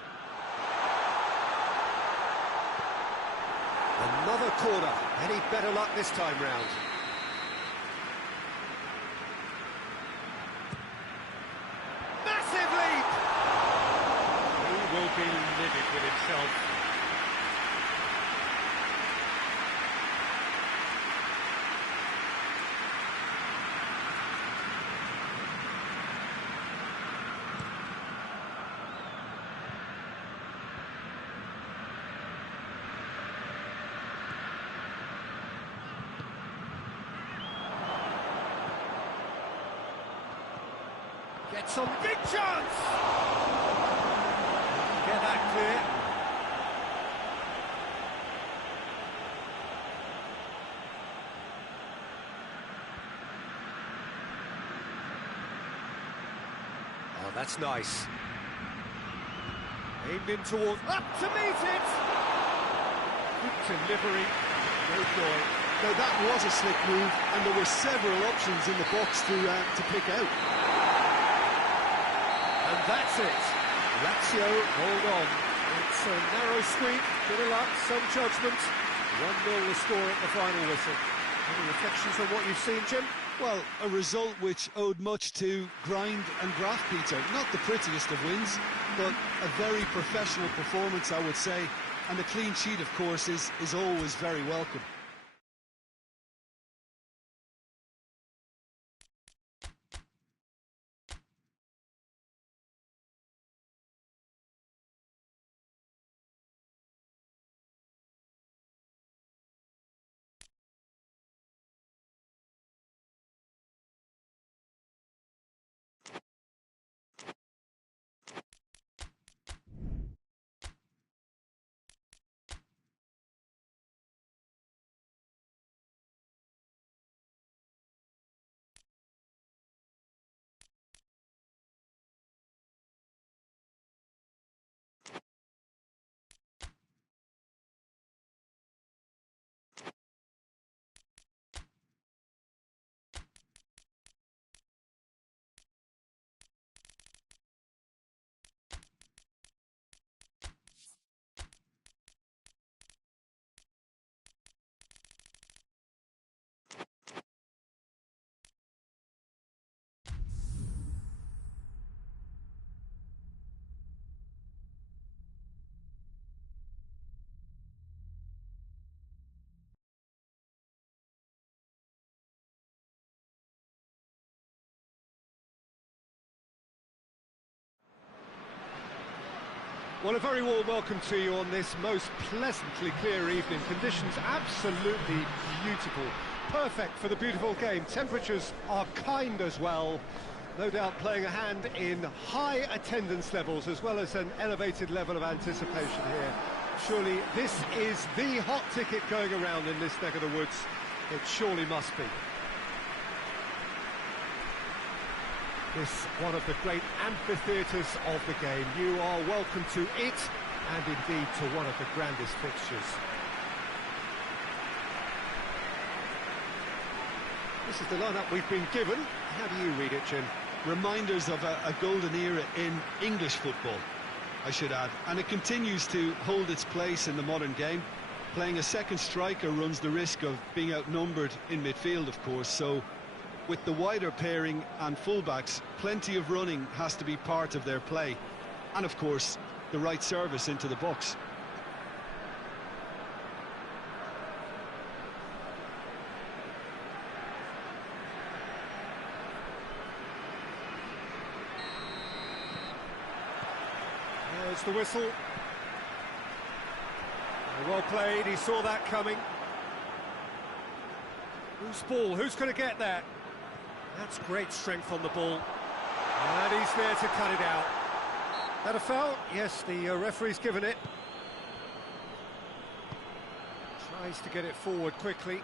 Another corner. Any better luck this time round? Massive leap! He will be livid with himself. Gets some big chance! Get that clear. Oh, that's nice. Aimed in towards... Up to meet it! Good delivery. No joy. Now that was a slick move, and there were several options in the box to pick out. And that's it. Lazio hold on. It's a narrow squeak, bit of luck, some judgment. 1-0 the score at the final whistle. Any reflections on what you've seen, Jim? Well, a result which owed much to grind and graft, Peter. Not the prettiest of wins, but a very professional performance, I would say. And a clean sheet, of course, is always very welcome. Well, a very warm welcome to you on this most pleasantly clear evening. Conditions absolutely beautiful. Perfect for the beautiful game. Temperatures are kind as well. No doubt playing a hand in high attendance levels as well as an elevated level of anticipation here. Surely this is the hot ticket going around in this neck of the woods. It surely must be. This one of the great amphitheatres of the game. You are welcome to it, and indeed to one of the grandest fixtures. This is the lineup we've been given. How do you read it, Jim? Reminders of a golden era in English football, I should add. And it continues to hold its place in the modern game. Playing a second striker runs the risk of being outnumbered in midfield, of course, so with the wider pairing and fullbacks, plenty of running has to be part of their play. And of course, the right service into the box. There's the whistle. Well played, he saw that coming. Whose ball? Who's going to get that? That's great strength on the ball. And he's there to cut it out. That a foul? Yes, the referee's given it. Tries to get it forward quickly.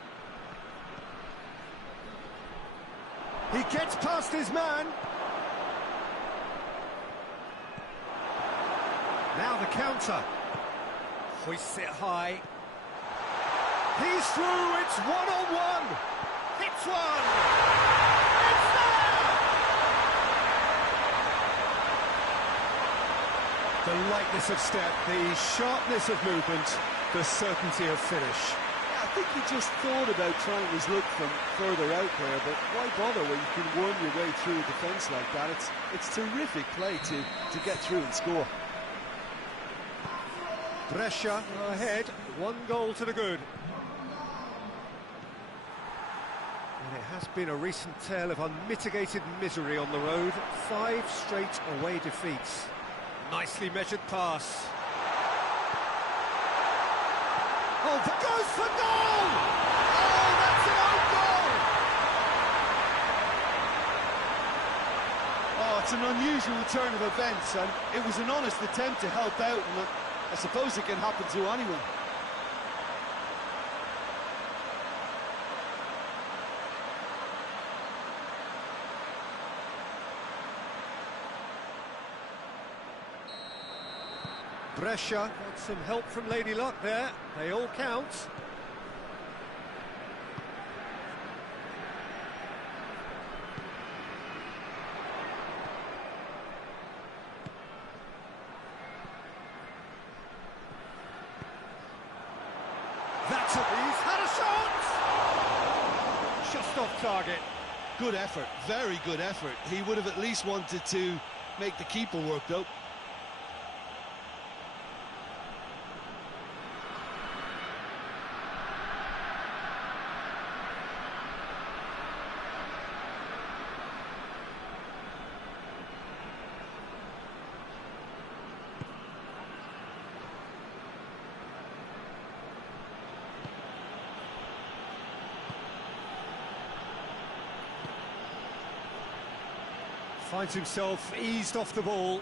He gets past his man. Now the counter. Hoists it high. He's through, it's one-on-one. Hits one. It's there! The lightness of step, the sharpness of movement, the certainty of finish. I think he just thought about trying his look from further out there, but why bother when you can worm your way through a defence like that? It's terrific play to get through and score. Brescia ahead, 1 goal to the good. And it has been a recent tale of unmitigated misery on the road. 5 straight away defeats. Nicely measured pass. Oh, goes for goal! Oh, that's an own goal! Oh, it's an unusual turn of events, and it was an honest attempt to help out, and I suppose it can happen to anyone. Brescia got some help from Lady Luck there. They all count. That's it. He's had a shot! Just off target. Good effort, very good effort. He would have at least wanted to make the keeper work, though. Finds himself eased off the ball.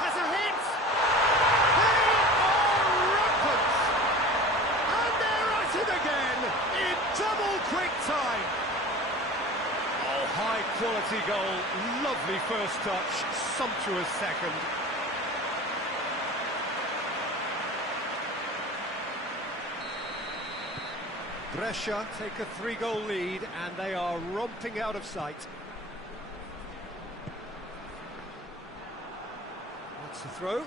Has a hit! They are rampant! And they're at it again in double quick time! Oh, high-quality goal, lovely first touch, sumptuous second. Brescia take a 3-goal lead, and they are romping out of sight. That's the throw.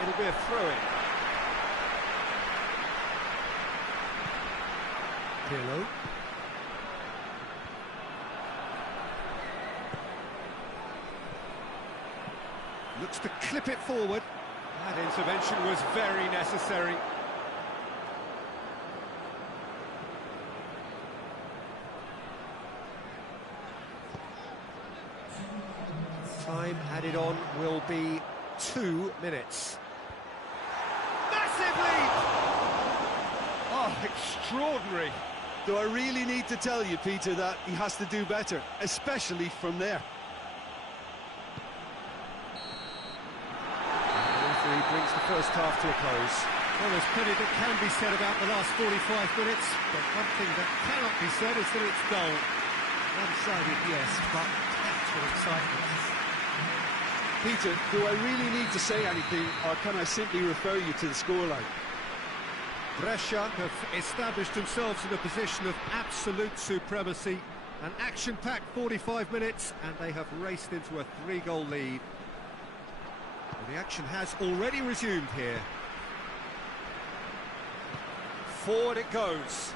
It'll be a throw-in. Pirlo. Looks to clip it forward. That intervention was very necessary. Time time added on will be 2 minutes. Massive lead! Oh, extraordinary. Do I really need to tell you, Peter, that he has to do better, especially from there? The referee brings the first half to a close. Well, there's plenty that can be said about the last 45 minutes, but one thing that cannot be said is that it's dull. One-sided, yes, but packed with excitement. Peter, do I really need to say anything, or can I simply refer you to the scoreline? Brescia have established themselves in a position of absolute supremacy. An action-packed 45 minutes, and they have raced into a 3-goal lead. Well, the action has already resumed here. Forward it goes.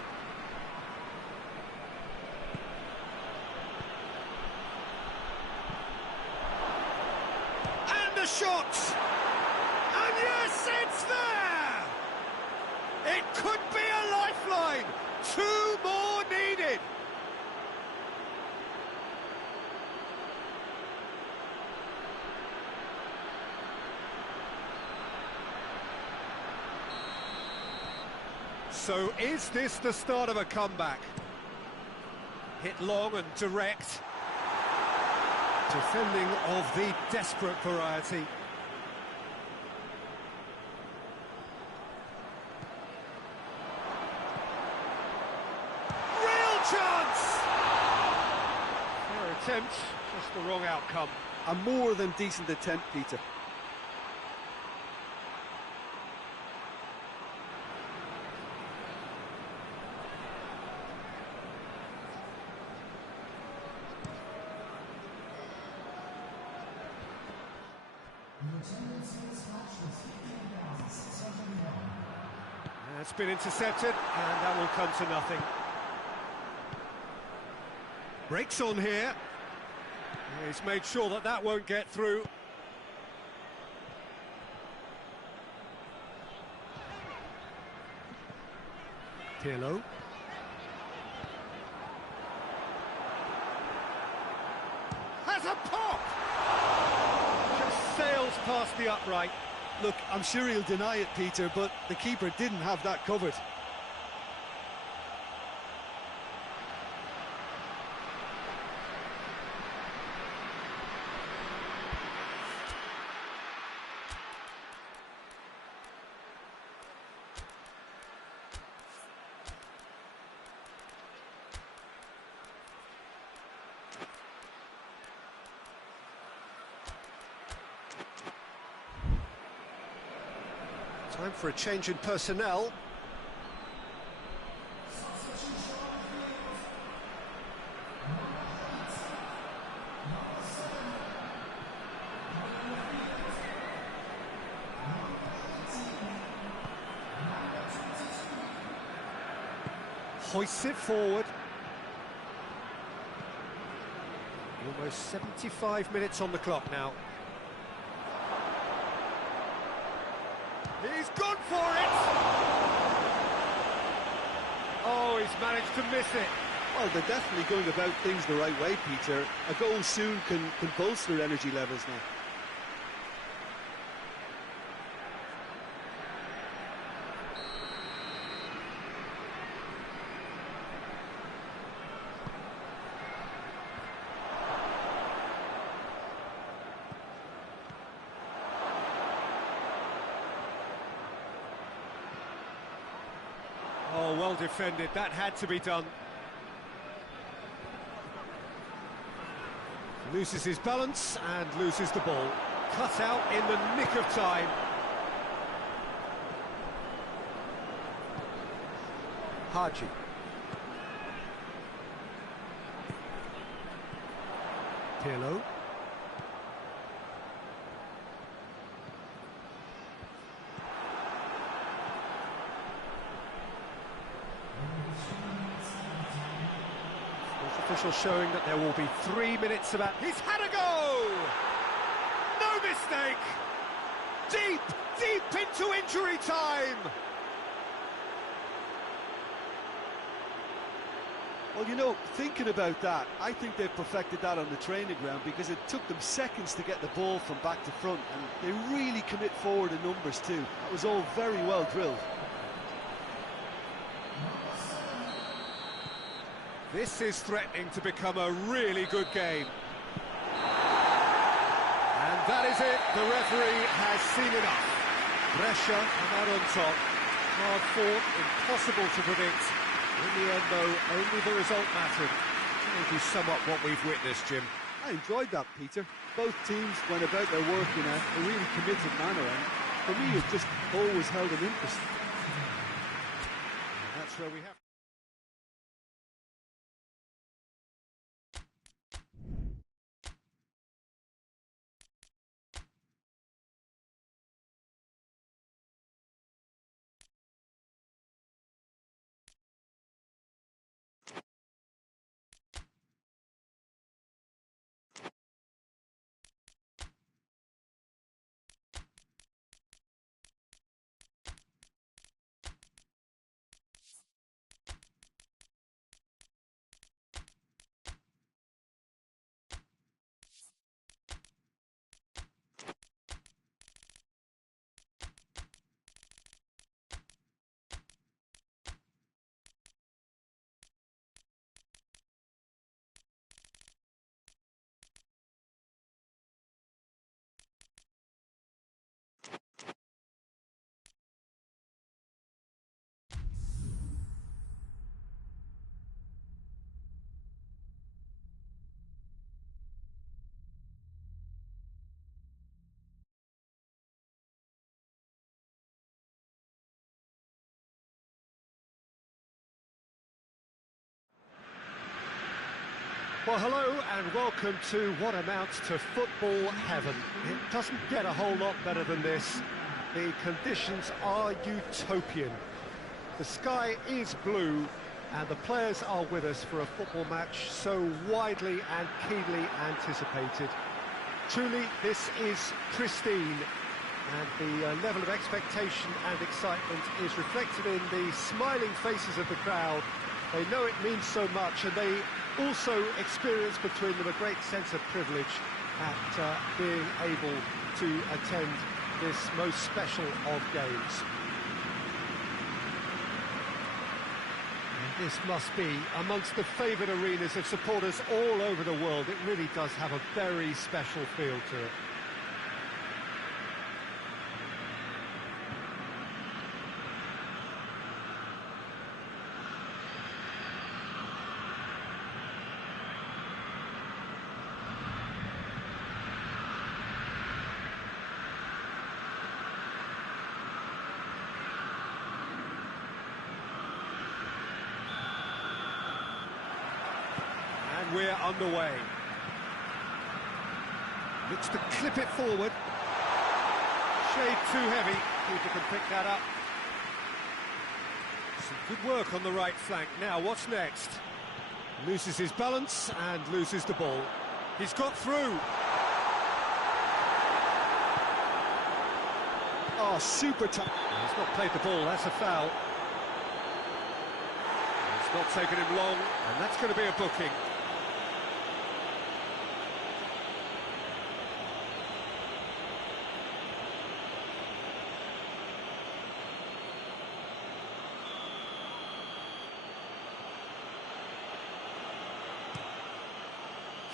And the shot! And yes, it's there! It could be a lifeline! 2 more needed! So is this the start of a comeback? Hit long and direct. Defending of the desperate variety. Real chance! Fair attempt, just the wrong outcome. A more than decent attempt, Peter. It's been intercepted, and that will come to nothing. Breaks on here. He's made sure that that won't get through. Pirlo. Has a pop! Just sails past the upright. Look, I'm sure he'll deny it, Peter, but the keeper didn't have that covered. Time for a change in personnel. Hoists it forward. Almost 75 minutes on the clock now. He's gone for it! Oh, he's managed to miss it. Well, they're definitely going about things the right way, Peter. A goal soon can bolster energy levels now. Oh, well defended. That had to be done. Loses his balance and loses the ball. Cut out in the nick of time. Haji. Pirlo. Official showing that there will be 3 minutes of... He's had a go! No mistake! Deep, deep into injury time! Well, you know, thinking about that, I think they've perfected that on the training ground, because it took them seconds to get the ball from back to front, and they really commit forward in numbers too. That was all very well drilled. This is threatening to become a really good game. And that is it. The referee has seen enough. Brescia come out on top. Hard fought, impossible to predict. In the end, though, only the result mattered. Maybe somewhat what we've witnessed, Jim. I enjoyed that, Peter. Both teams went about their work in a really committed manner, and for me it just always held an interest. And that's where we have... Well, hello and welcome to what amounts to football heaven. It doesn't get a whole lot better than this. The conditions are utopian. The sky is blue and the players are with us for a football match so widely and keenly anticipated. Truly, this is pristine, and the level of expectation and excitement is reflected in the smiling faces of the crowd. They know it means so much, and they also experience between them a great sense of privilege at being able to attend this most special of games. And this must be amongst the favoured arenas of supporters all over the world. It really does have a very special feel to it. We're underway. Looks to clip it forward. Shade too heavy. Keeper can pick that up. Some good work on the right flank. Now, what's next? Loses his balance and loses the ball. He's got through. Oh, super tough. He's not played the ball, that's a foul. It's not taken him long, and that's going to be a booking.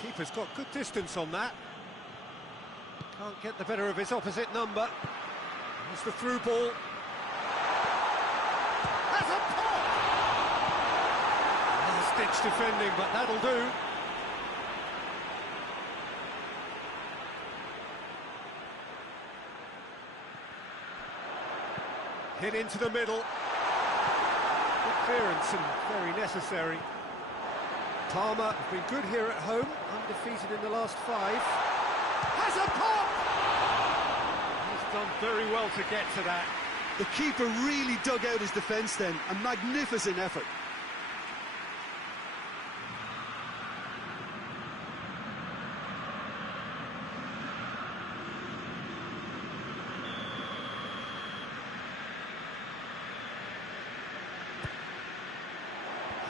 Keeper's got good distance on that. Can't get the better of his opposite number. There's the through ball. Has a pop! Last-ditch defending, but that'll do. Hit into the middle. Good clearance and very necessary. Parma have been good here at home, undefeated in the last 5. Has a pop! He's done very well to get to that. The keeper really dug out his defence then, a magnificent effort.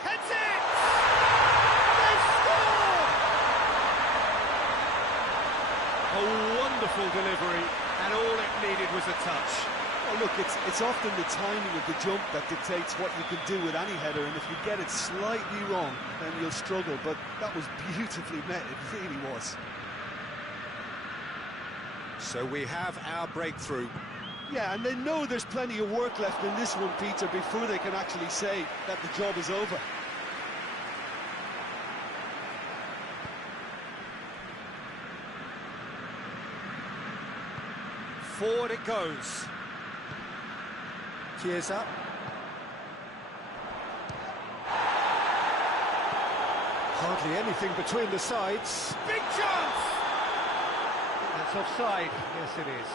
Heads it! A wonderful delivery, and all it needed was a touch. Well, look, it's often the timing of the jump that dictates what you can do with any header, and if you get it slightly wrong, then you'll struggle. But that was beautifully met, it really was. So we have our breakthrough. Yeah, and they know there's plenty of work left in this one, Peter, before they can actually say that the job is over. Forward it goes. Chiesa. Hardly anything between the sides. Big chance! That's offside. Yes, it is.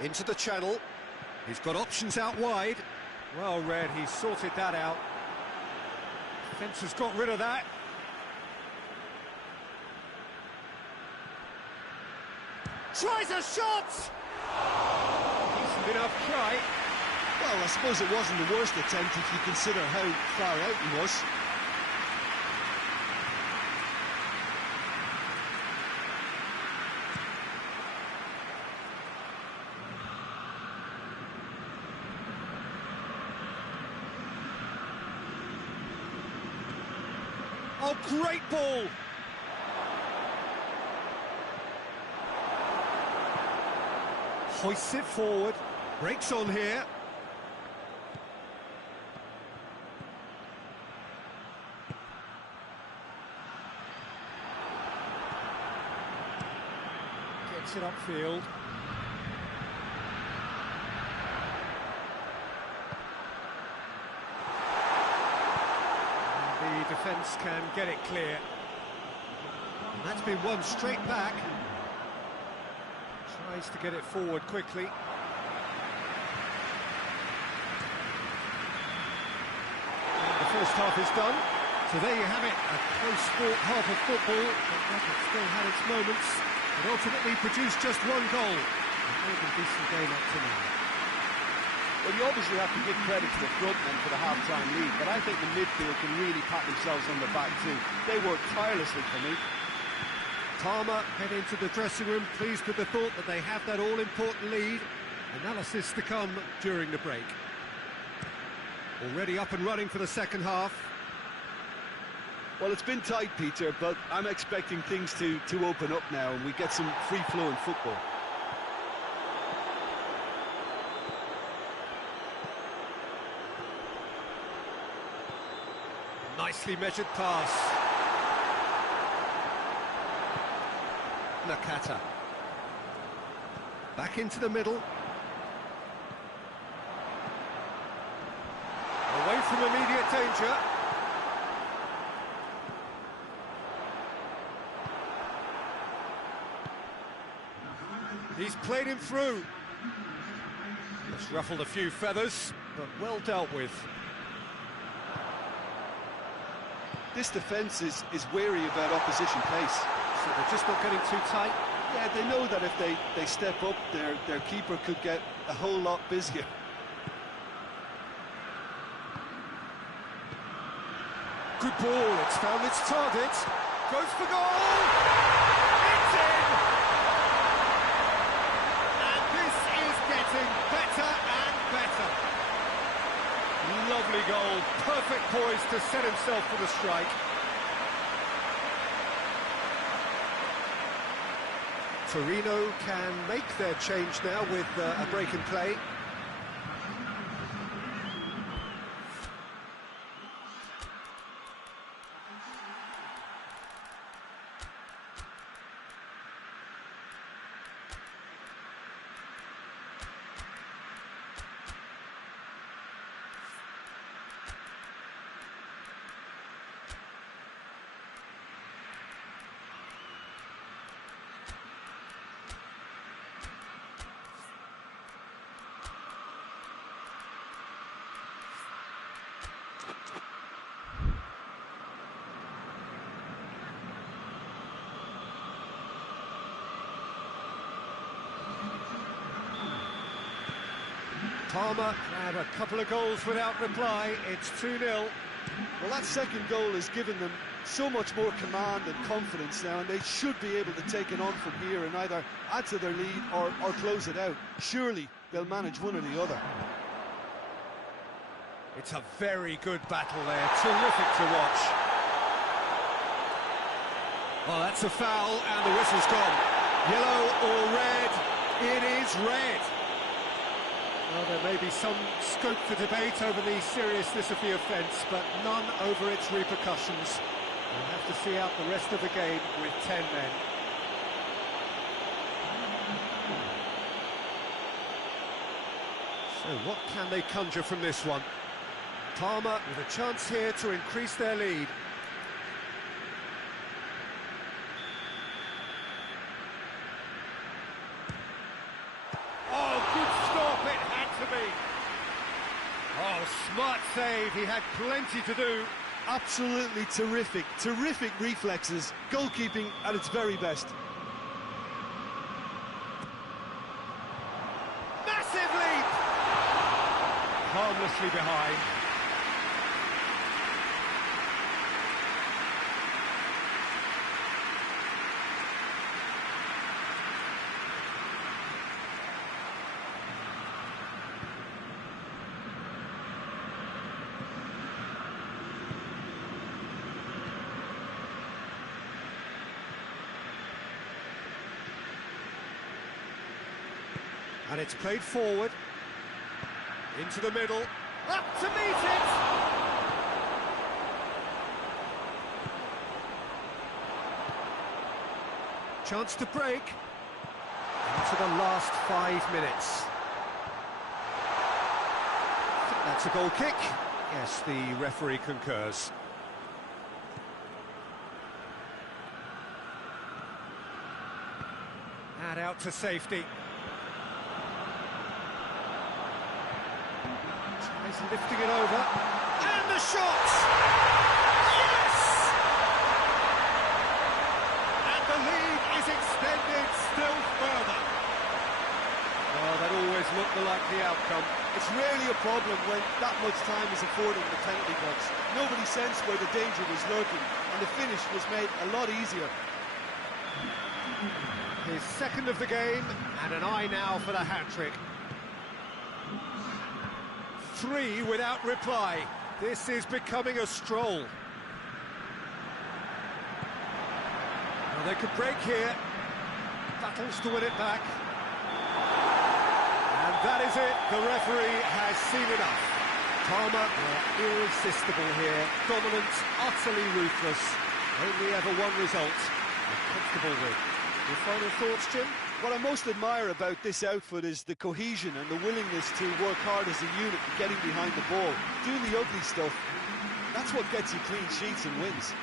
Into the channel. He's got options out wide. Well read, he's sorted that out. Defence has got rid of that. Tries a shot! Decent enough try. Well, I suppose it wasn't the worst attempt if you consider how far out he was. Oh, great ball! Hoists it forward, breaks on here. Gets it upfield. The defence can get it clear. And that's been won straight back. Tries to get it forward quickly. And the first half is done. So there you have it, a close sport half of football. But it still had its moments. It ultimately produced just one goal. A more than decent game up to now. Well, you obviously have to give credit to the front men for the half-time lead, but I think the midfield can really pat themselves on the back too. They worked tirelessly for me. Palmer head into the dressing room, pleased with the thought that they have that all-important lead. Analysis to come during the break. Already up and running for the second half. Well, it's been tight, Peter, but I'm expecting things to open up now and we get some free-flowing football. Nicely measured pass. Nakata. Back into the middle. Away from immediate danger. He's played him through. Just ruffled a few feathers, but well dealt with. This defence is wary about opposition pace. So they're just not getting too tight. Yeah, they know that if they step up, their keeper could get a whole lot busier. Good ball, it's found its target. Goes for goal! It's in! And this is getting better and better. Lovely goal, perfect poise to set himself for the strike. Torino can make their change now with a break in play. Parma had a couple of goals without reply. It's 2-0. Well, that second goal has given them so much more command and confidence now, and they should be able to take it on from here and either add to their lead or close it out. Surely they'll manage one or the other. It's a very good battle there, terrific to watch. Oh, that's a foul, and the whistle's gone. Yellow or red? It is red. Well, there may be some scope for debate over the seriousness of the offence, but none over its repercussions. We'll have to see out the rest of the game with 10 men. So what can they conjure from this one? Parma with a chance here to increase their lead. Oh, good stop, it had to be. Oh, smart save, he had plenty to do. Absolutely terrific, terrific reflexes, goalkeeping at its very best. Massive leap! Harmlessly behind. And it's played forward, into the middle, up to meet it! Chance to break, into the last 5 minutes. I think that's a goal kick. Yes, the referee concurs. And out to safety. He's lifting it over, and the shot! Yes! And the lead is extended still further. Oh, that always looked the likely outcome. It's rarely a problem when that much time is afforded in the penalty box. Nobody sensed where the danger was lurking, and the finish was made a lot easier. His second of the game, and an eye now for the hat-trick. 3 without reply. This is becoming a stroll. Well, they could break here. Battles to win it back. And that is it. The referee has seen enough. Parma are irresistible here. Dominant, utterly ruthless. Only ever one result. A comfortable win. Your final thoughts, Jim? What I most admire about this outfit is the cohesion and the willingness to work hard as a unit, getting behind the ball, doing the ugly stuff. That's what gets you clean sheets and wins.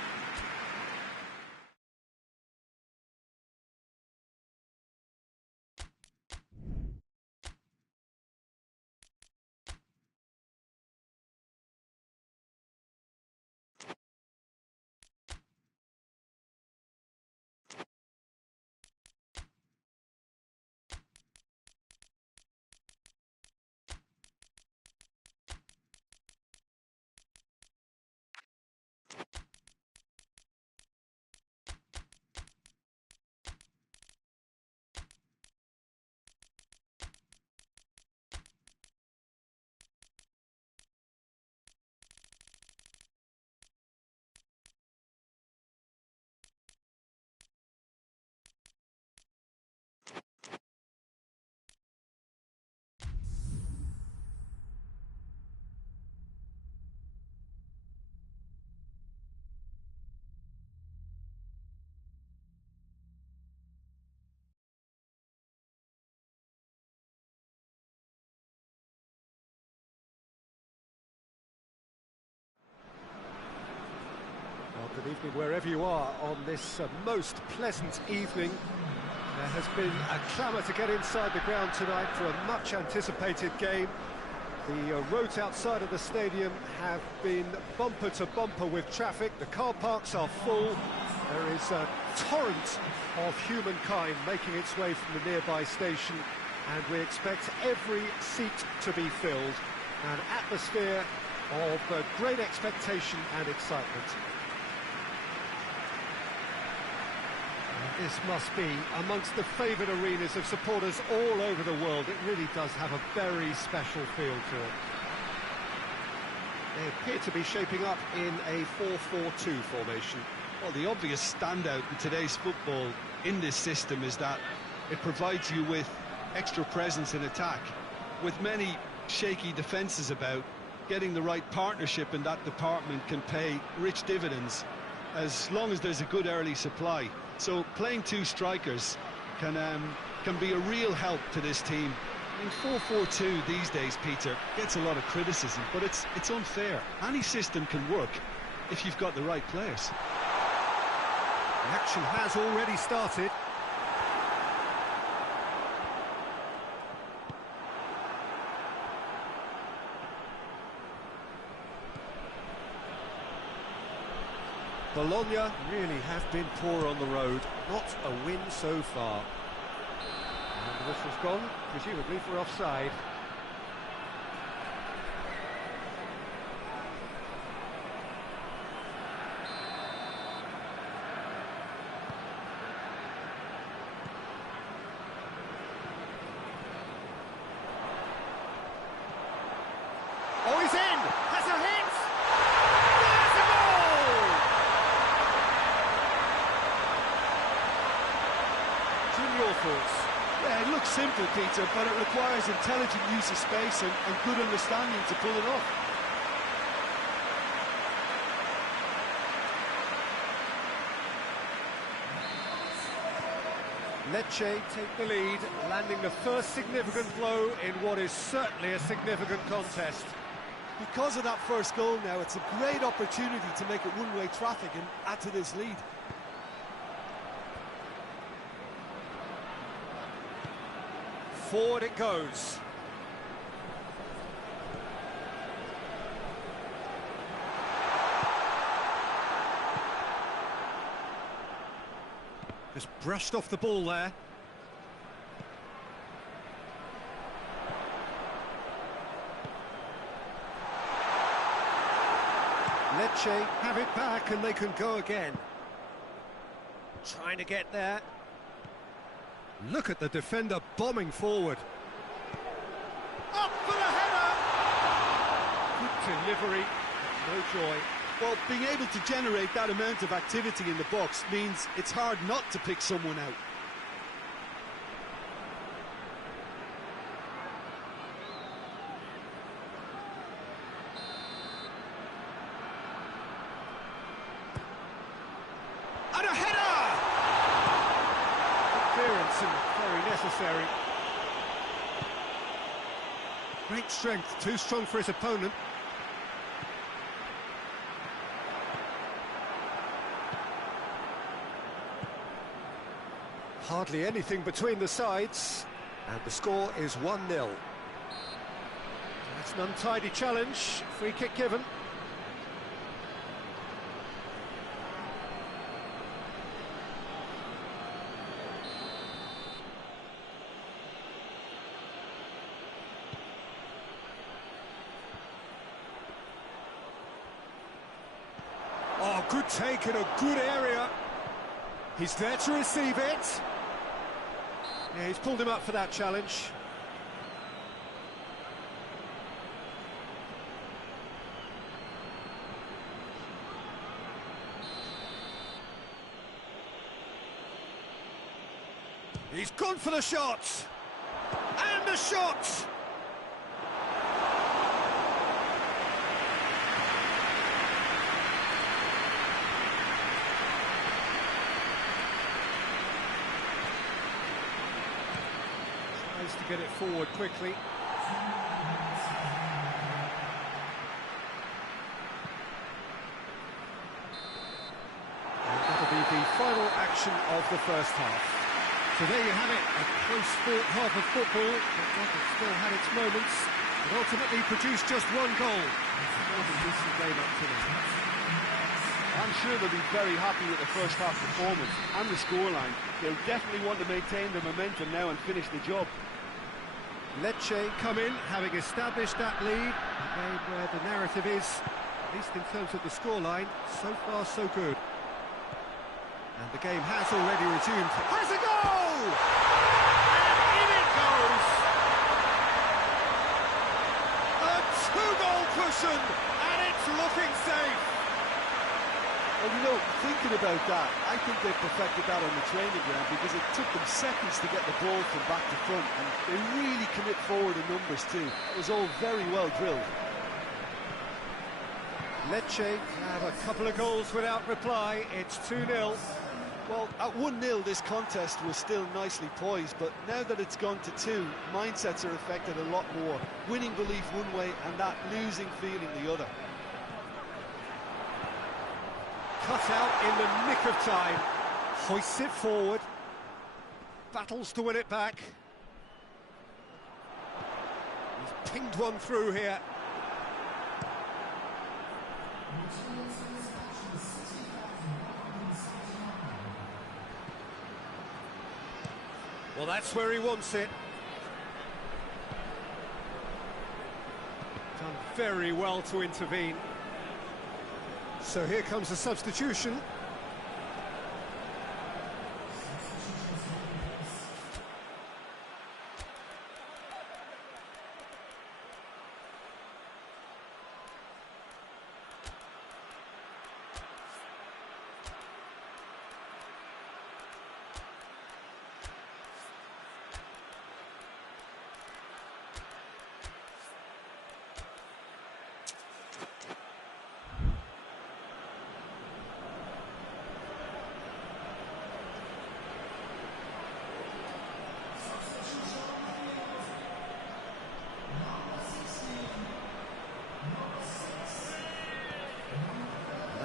Good evening wherever you are on this most pleasant evening. There has been a clamour to get inside the ground tonight for a much anticipated game. The roads outside of the stadium have been bumper to bumper with traffic. The car parks are full. There is a torrent of humankind making its way from the nearby station and we expect every seat to be filled. An atmosphere of great expectation and excitement. And this must be amongst the favoured arenas of supporters all over the world. It really does have a very special feel to it. They appear to be shaping up in a 4-4-2 formation. Well, the obvious standout in today's football in this system is that it provides you with extra presence in attack. With many shaky defences about, getting the right partnership in that department can pay rich dividends as long as there's a good early supply. So playing two strikers can be a real help to this team. I mean, 4-4-2 these days, Peter, gets a lot of criticism, but it's unfair. Any system can work if you've got the right players. The action has already started. Bologna really have been poor on the road. Not a win so far. And the whistle's gone, presumably for offside. Oh, he's in! Has a hit! There's a goal! Jim, your thoughts? Yeah, it looks simple, Peter, but it requires intelligent use of space and good understanding to pull it off. Lecce take the lead, landing the first significant blow in what is certainly a significant contest. Because of that first goal now, it's a great opportunity to make it one-way traffic and add to this lead. Forward it goes. Just brushed off the ball there. Lecce have it back and they can go again. Trying to get there. Look at the defender bombing forward. Up for the header! Good delivery, no joy. Well, being able to generate that amount of activity in the box means it's hard not to pick someone out. And a header! Clearance and very necessary. Great strength, too strong for his opponent. Hardly anything between the sides, and the score is 1-0. That's an untidy challenge, free kick given. Oh, good take in a good area. He's there to receive it. Yeah, he's pulled him up for that challenge. He's gone for the shot. And the shot! To get it forward quickly. And that'll be the final action of the first half. So there you have it, a close-fought half of football that still had its moments, but ultimately produced just one goal. It's more than decent game up to now. I'm sure they'll be very happy with the first half performance and the scoreline. They'll definitely want to maintain the momentum now and finish the job. Lecce come in, having established that lead. A game where the narrative is, at least in terms of the scoreline, so far so good. And the game has already resumed. Has a goal! And in it goes! A two-goal cushion, and it's looking safe. Well, you know, thinking about that, I think they perfected that on the training ground because it took them seconds to get the ball from back to front, and they really commit forward in numbers too. It was all very well drilled. Lecce have a couple of goals without reply. It's 2-0. Well, at 1-0 this contest was still nicely poised, but now that it's gone to 2, mindsets are affected a lot more. Winning belief one way and that losing feeling the other. Cut out in the nick of time. Hoists it forward. Battles to win it back. He's pinged one through here. Well, that's where he wants it. Done very well to intervene. So here comes a substitution.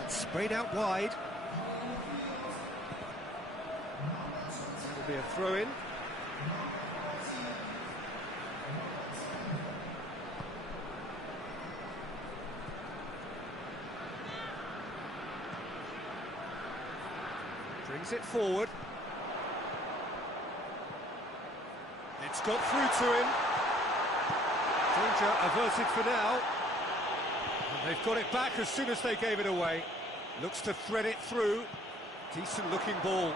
Sprayed out wide. That'll be a throw-in. Brings it forward. It's got through to him. Danger averted for now. And they've got it back as soon as they gave it away. Looks to thread it through. Decent looking ball.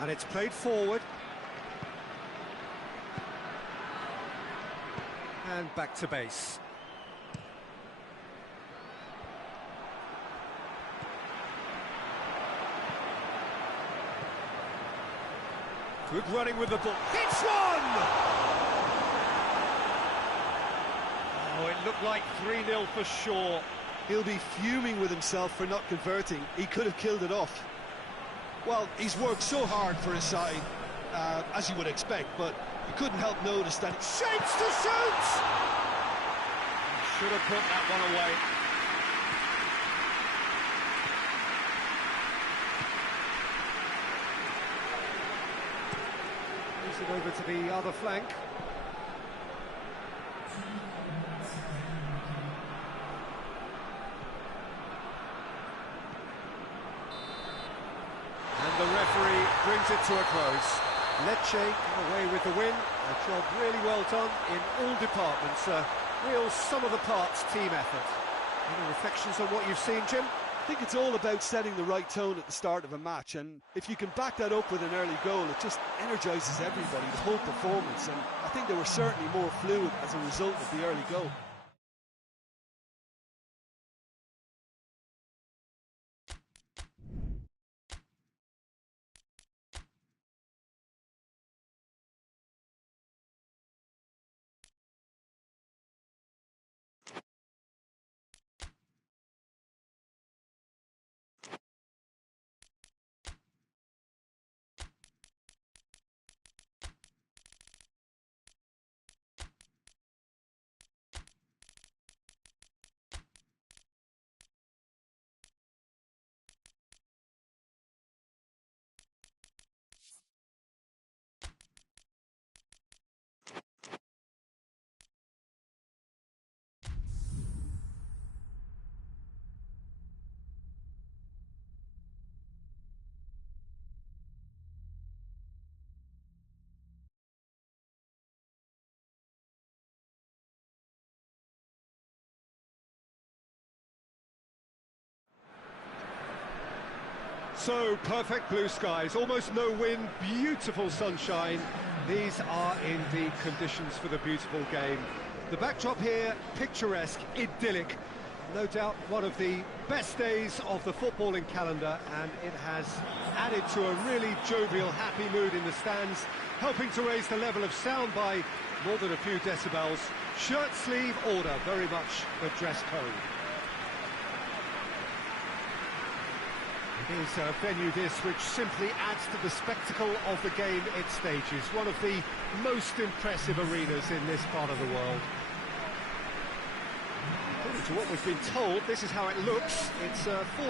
And it's played forward. And back to base. Good running with the ball. Hits one! Oh, it looked like 3-0 for sure. He'll be fuming with himself for not converting. He could have killed it off. Well, he's worked so hard for his side, as you would expect, but you couldn't help notice that... Shapes to shoot! Should have put that one away. Moves it over to the other flank. The referee brings it to a close. Lecce away with the win. A job really well done in all departments. A real sum-of-the-parts team effort. Any reflections on what you've seen, Jim? I think it's all about setting the right tone at the start of a match, and if you can back that up with an early goal, it just energises everybody, the whole performance, and I think they were certainly more fluid as a result of the early goal. So, perfect blue skies, almost no wind, beautiful sunshine. These are indeed conditions for the beautiful game. The backdrop here, picturesque, idyllic. No doubt one of the best days of the footballing calendar, and it has added to a really jovial, happy mood in the stands, helping to raise the level of sound by more than a few decibels. Shirt sleeve order, very much the dress code. It is a venue this which simply adds to the spectacle of the game it stages. One of the most impressive arenas in this part of the world. According to what we've been told, this is how it looks. It's a 4-3-3.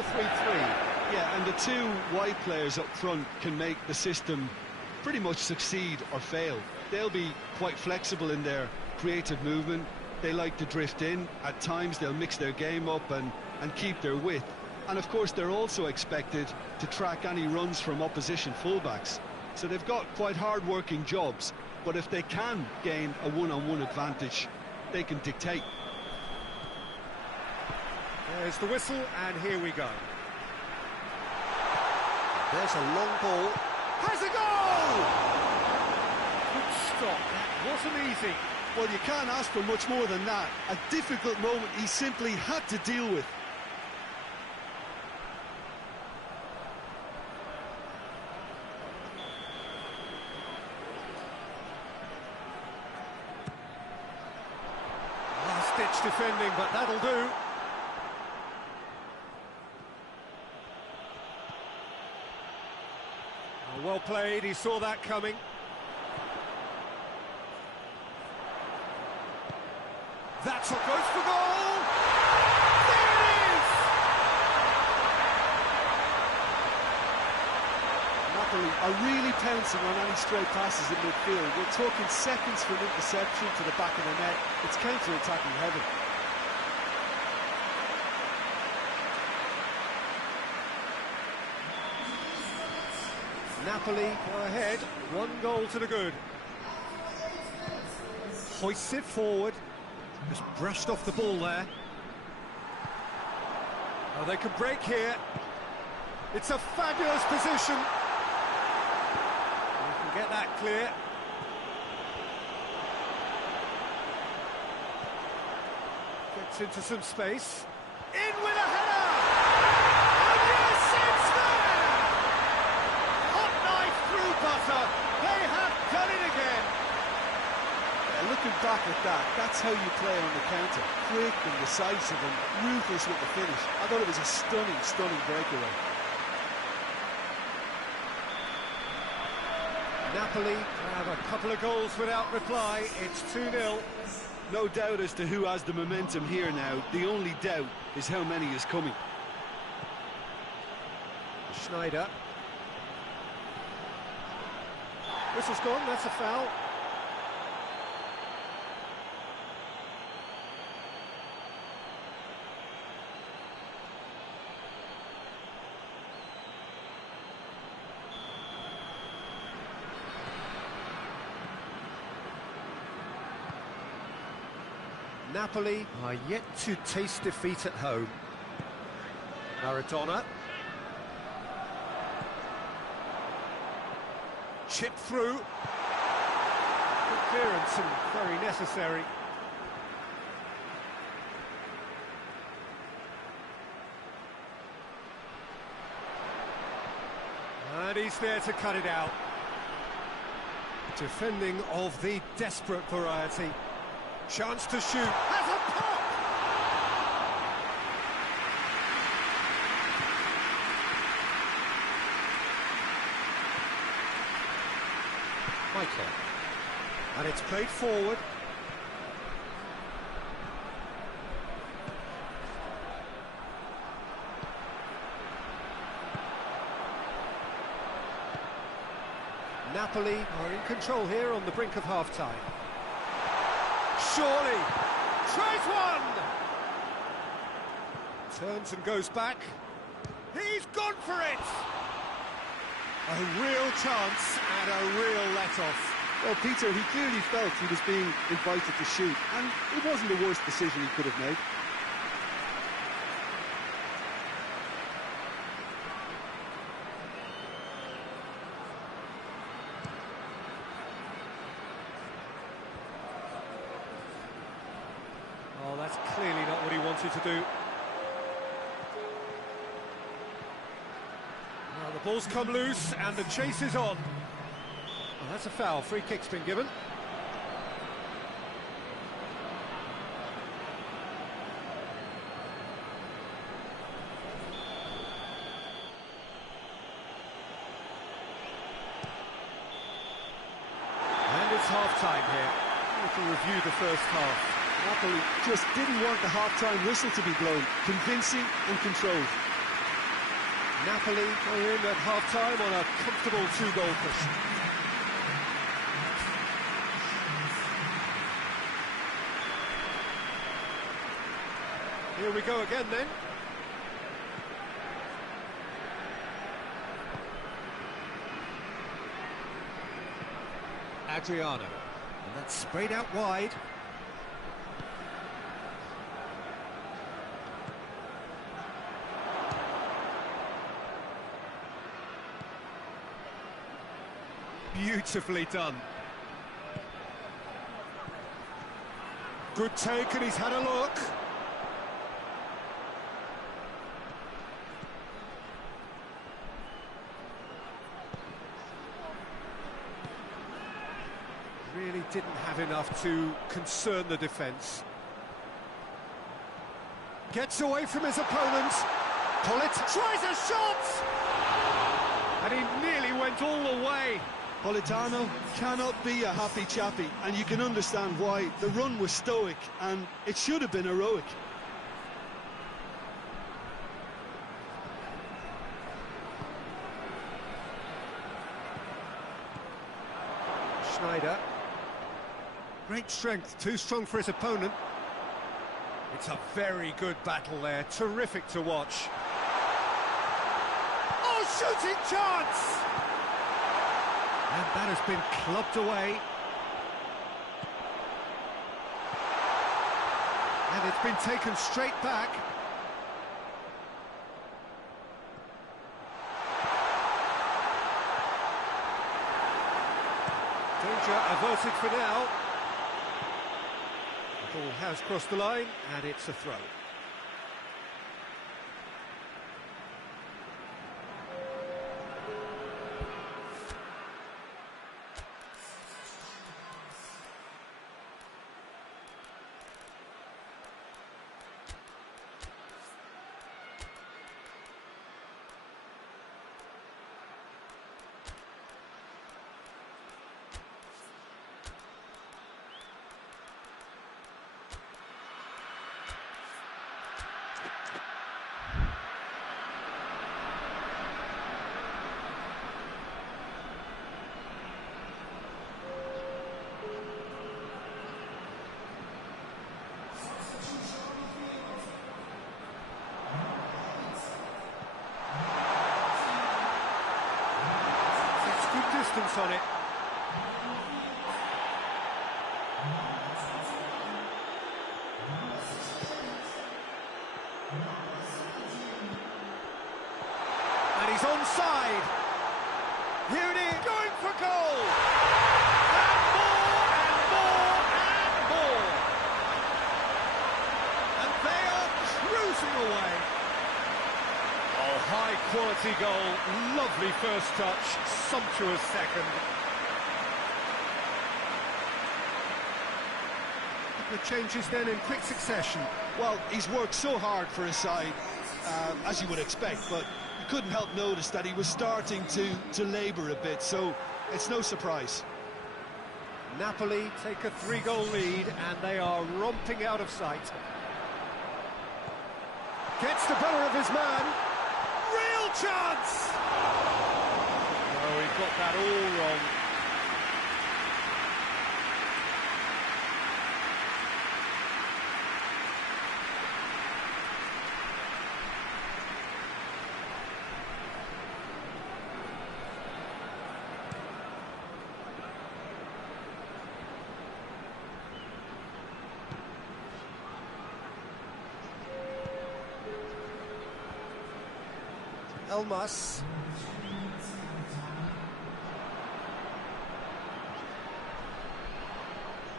Yeah, and the two wide players up front can make the system pretty much succeed or fail. They'll be quite flexible in their creative movement. They like to drift in. At times they'll mix their game up and keep their width. And of course they're also expected to track any runs from opposition fullbacks. So they've got quite hard-working jobs, but if they can gain a one-on-one advantage, they can dictate. There's the whistle, and here we go. There's a long ball. Has a goal! Good stop, that wasn't easy. Well, you can't ask for much more than that. A difficult moment he simply had to deal with. Last-ditch defending, but that'll do. Well played, he saw that coming. That's what goes for goal! There it is! Napoli are really pouncing on any stray passes in midfield. We're talking seconds from interception to the back of the net. It's counter-attacking heaven. Napoli go ahead, 1 goal to the good. Hoists it forward, just brushed off the ball there. Oh, they can break here. It's a fabulous position. You can get that clear. Gets into some space. In with a header! And yes, it's there! Hot knife through butter. They have done it again. Yeah, looking back at that, that's how you play on the counter. Quick and decisive and ruthless with the finish. I thought it was a stunning, stunning breakaway. Napoli have a couple of goals without reply. It's 2-0. No doubt as to who has the momentum here now. The only doubt is how many is coming. Schneider. Whistle's gone, that's a foul. Napoli are yet to taste defeat at home. Maradona. Chip through. Good clearance and very necessary. And he's there to cut it out. Defending of the desperate variety. Chance to shoot. Has a pop! Michael. And it's played forward. Napoli are in control here on the brink of half-time. Surely, tries one! Turns and goes back. He's gone for it! A real chance and a real let-off. Well, Peter, he clearly felt he was being invited to shoot, and it wasn't the worst decision he could have made. do. Well, the ball's come loose and the chase is on. Well, that's a foul. Free kick's been given. And it's half-time here. To review the first half. Napoli just didn't want the half-time whistle to be blown. Convincing and controlled. Napoli are in at half-time on a comfortable 2-goal cushion. Here we go again then. Adriano. And that's sprayed out wide. Beautifully done. Good take, and he's had a look. Really didn't have enough to concern the defence. Gets away from his opponent. Tries a shot! And he nearly went all the way. Politano cannot be a happy chappy, and you can understand why. The run was stoic, and it should have been heroic. Schneider. Great strength, too strong for his opponent. It's a very good battle there, terrific to watch. Oh, shooting chance! And that has been clubbed away. And it's been taken straight back. Danger averted for now. The ball has crossed the line, and it's a throw. Distance on it. And he's onside. Here it is, going for goal. And more and more and more. And they are cruising away. Oh, high quality goal, lovely first touch, sumptuous second. The changes then in quick succession. Well, he's worked so hard for his side, as you would expect, but you couldn't help notice that he was starting to labour a bit, so it's no surprise. Napoli take a 3-goal lead, and they are romping out of sight. Gets the better of his man. Real chance! Oh, he got that all wrong. Elmas.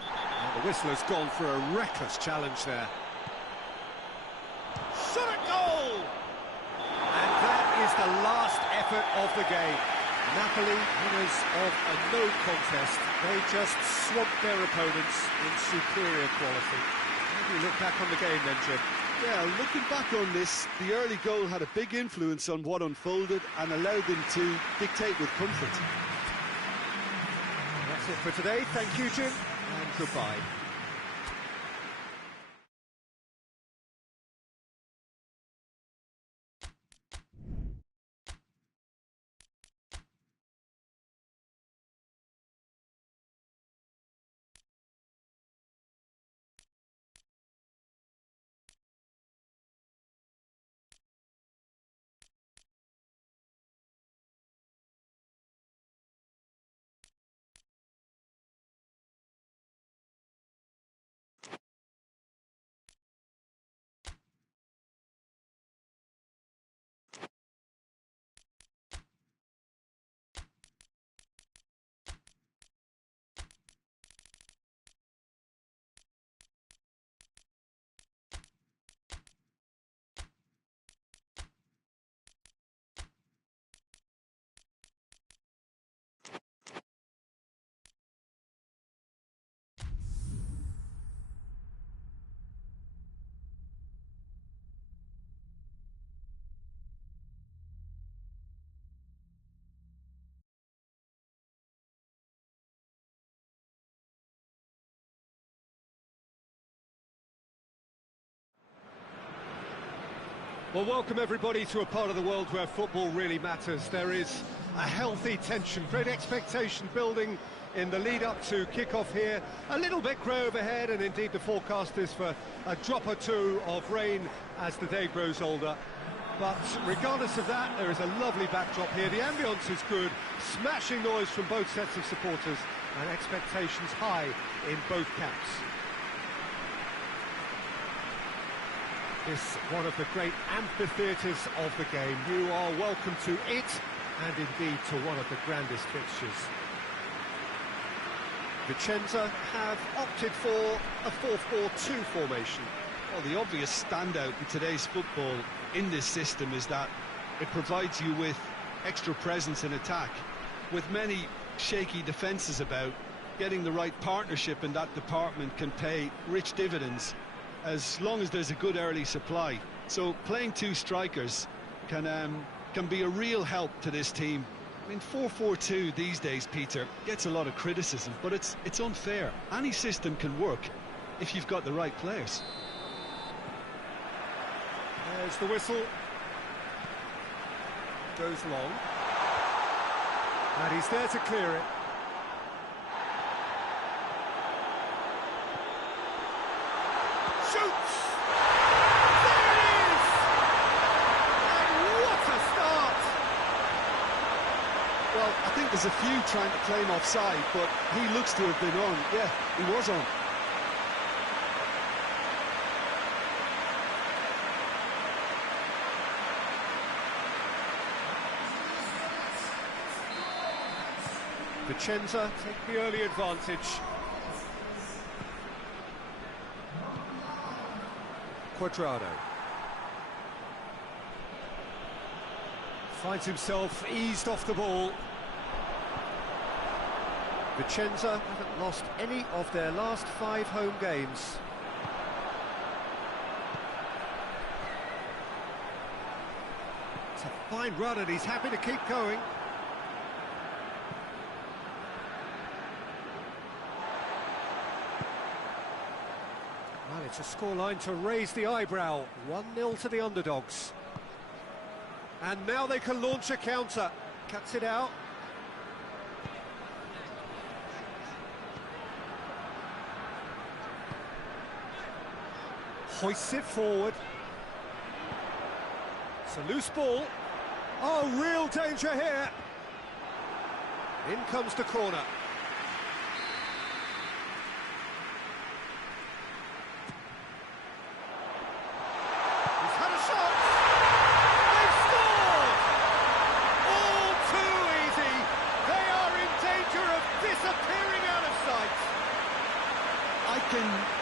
And the whistler's gone for a reckless challenge there. the last effort of the game. Napoli, winners of a no contest. They just swamped their opponents in superior quality. How do you look back on the game then, Jim? Yeah, looking back on this, the early goal had a big influence on what unfolded and allowed them to dictate with comfort. That's it for today. Thank you, Jim, and goodbye. Well, welcome everybody to a part of the world where football really matters. There is a healthy tension, great expectation building in the lead-up to kick-off here. A little bit grey overhead, and indeed the forecast is for a drop or two of rain as the day grows older. But regardless of that, there is a lovely backdrop here. The ambience is good, smashing noise from both sets of supporters, and expectations high in both camps. This one of the great amphitheatres of the game. You are welcome to it, and indeed to one of the grandest fixtures. Vicenza have opted for a 4-4-2 formation. Well, the obvious standout in today's football in this system is that it provides you with extra presence in attack. With many shaky defences about, getting the right partnership in that department can pay rich dividends, as long as there's a good early supply. So playing two strikers can be a real help to this team. I mean, 4-4-2 these days, Peter, gets a lot of criticism, but it's unfair. Any system can work if you've got the right players. There's the whistle. Goes long. And he's there to clear it. Shoots! There it is! And what a start! Well, I think there's a few trying to claim offside, but he looks to have been on. Yeah, he was on. Vicenza take the early advantage. Quadrado finds himself eased off the ball. Vicenza haven't lost any of their last 5 home games. It's a fine run and he's happy to keep going. Well, it's a scoreline to raise the eyebrow. 1-0 to the underdogs. And now they can launch a counter. Cuts it out. Hoists it forward. It's a loose ball. Oh, real danger here. In comes the corner.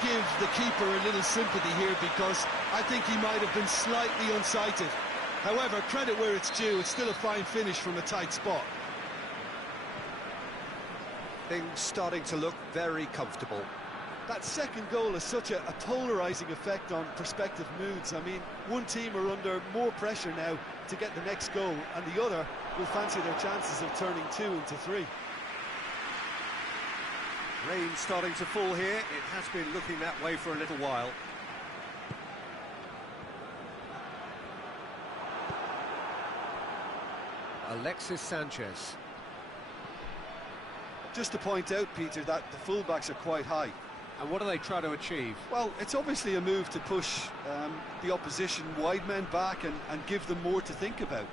Give the keeper a little sympathy here, because I think he might have been slightly unsighted. However, credit where it's due, it's still a fine finish from a tight spot. Things starting to look very comfortable. That second goal has such a polarising effect on prospective moods. I mean, one team are under more pressure now to get the next goal, and the other will fancy their chances of turning 2 into 3. Rain starting to fall here. It has been looking that way for a little while. Alexis Sanchez. Just to point out, Peter, that the fullbacks are quite high. And what do they try to achieve? Well, it's obviously a move to push the opposition wide men back and give them more to think about.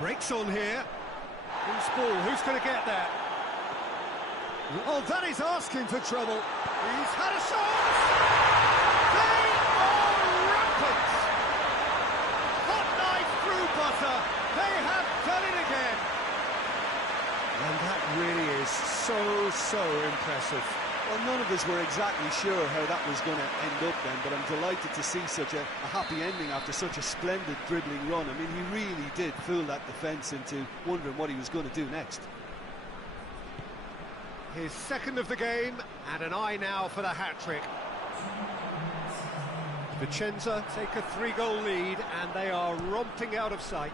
Breaks on here. Who's ball? Who's going to get that? Oh, that is asking for trouble. He's had a shot! They are rampant! Hot knife through butter. They have done it again. And that really is so impressive. Well, none of us were exactly sure how that was going to end up then, but I'm delighted to see such a happy ending after such a splendid dribbling run. I mean, he really did fool that defence into wondering what he was going to do next. His second of the game, and an eye now for the hat-trick. Vicenza take a 3-goal lead, and they are romping out of sight.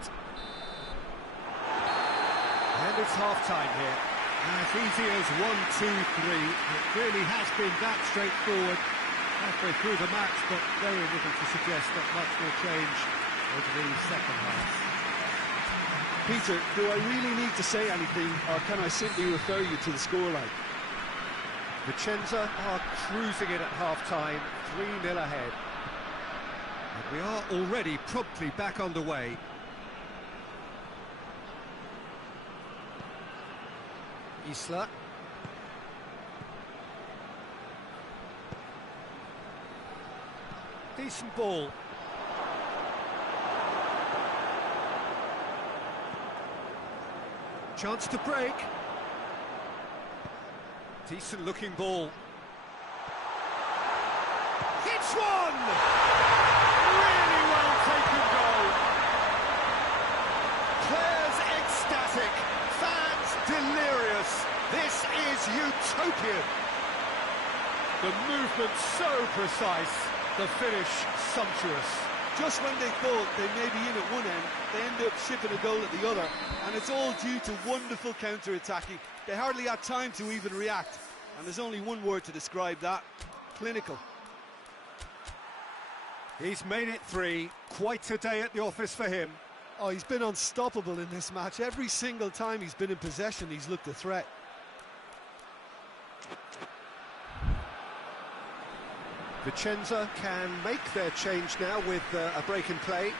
And it's half-time here. As easy as 1, 2, 3. It really has been that straightforward halfway through the match, but very little to suggest that much will change over the second half. Peter, do I really need to say anything, or can I simply refer you to the scoreline? Vicenza are cruising it at half-time, 3-0 ahead. And we are already promptly back underway. Isla. Decent ball. Chance to break. Decent looking ball. Hits one! Really well taken goal. Players ecstatic. Fans delirious. This is utopian. The movement so precise. The finish sumptuous. Just when they thought they may be in at one end, they end up shipping a goal at the other, and it's all due to wonderful counter-attacking. They hardly had time to even react, and there's only one word to describe that: clinical. He's made it 3. Quite a day at the office for him. Oh, he's been unstoppable in this match. Every single time he's been in possession, he's looked a threat. Vicenza can make their change now with a break in play.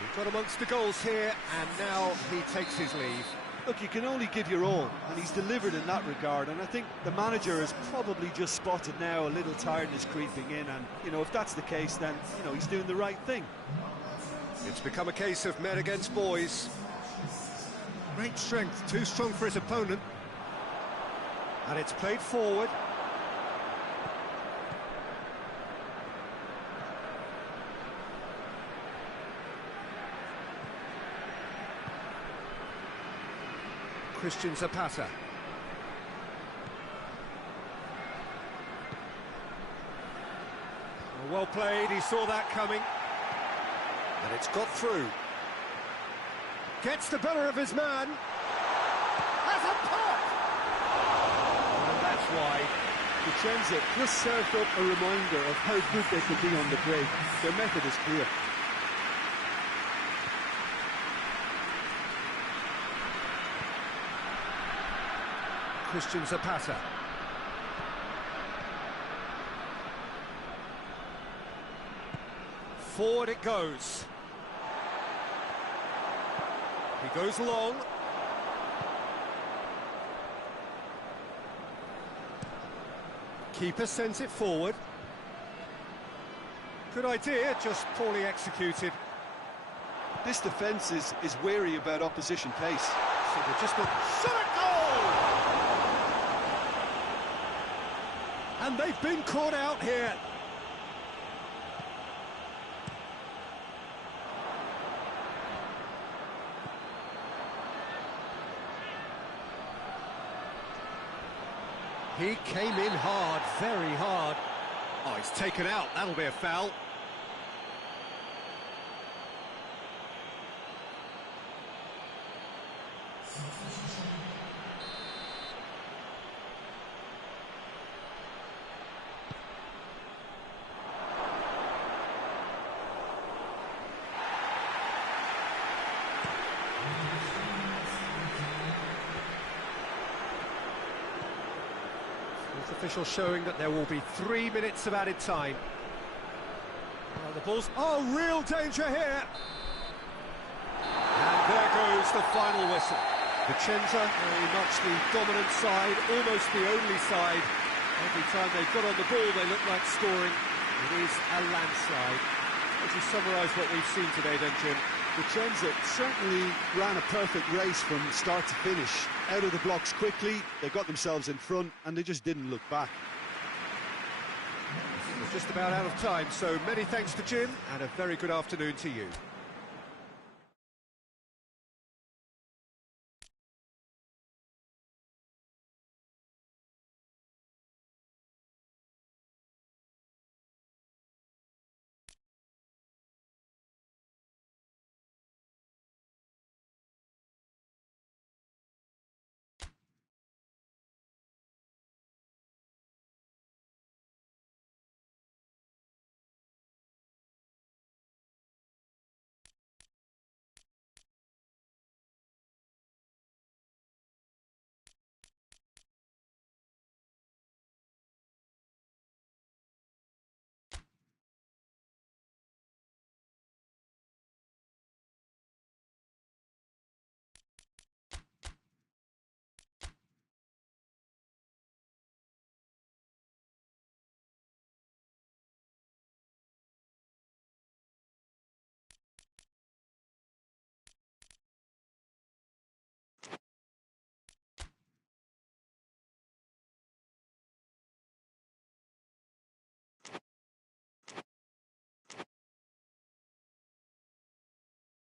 We've got amongst the goals here, and now he takes his leave. Look, you can only give your all, and he's delivered in that regard, and I think the manager has probably just spotted now a little tiredness creeping in, and, you know, if that's the case, then, you know, he's doing the right thing. It's become a case of men against boys. Great strength, too strong for his opponent. And it's played forward. Christian Zapata. Well played, he saw that coming. And it's got through. Gets the better of his man. Has a pop! And that's why. Vicenza just served up a reminder of how good they could be on the break. Their method is clear. Christian Zapata. Forward it goes. He goes long. Keeper sends it forward. Good idea, just poorly executed. This defence is wary about opposition pace. So they're just not... Shot at goal! And they've been caught out here. He came in hard, very hard. Oh, he's taken out. That'll be a foul. Official showing that there will be 3 minutes of added time. The ball's... Oh, real danger here! And there goes the final whistle. Vicenza, very much the dominant side, almost the only side. Every time they got on the ball, they look like scoring. It is a landslide. Would you summarise what we've seen today then, Jim? Vicenza certainly ran a perfect race from start to finish. Out of the blocks quickly, they got themselves in front, and they just didn't look back. We're just about out of time, so many thanks to Jim, and a very good afternoon to you.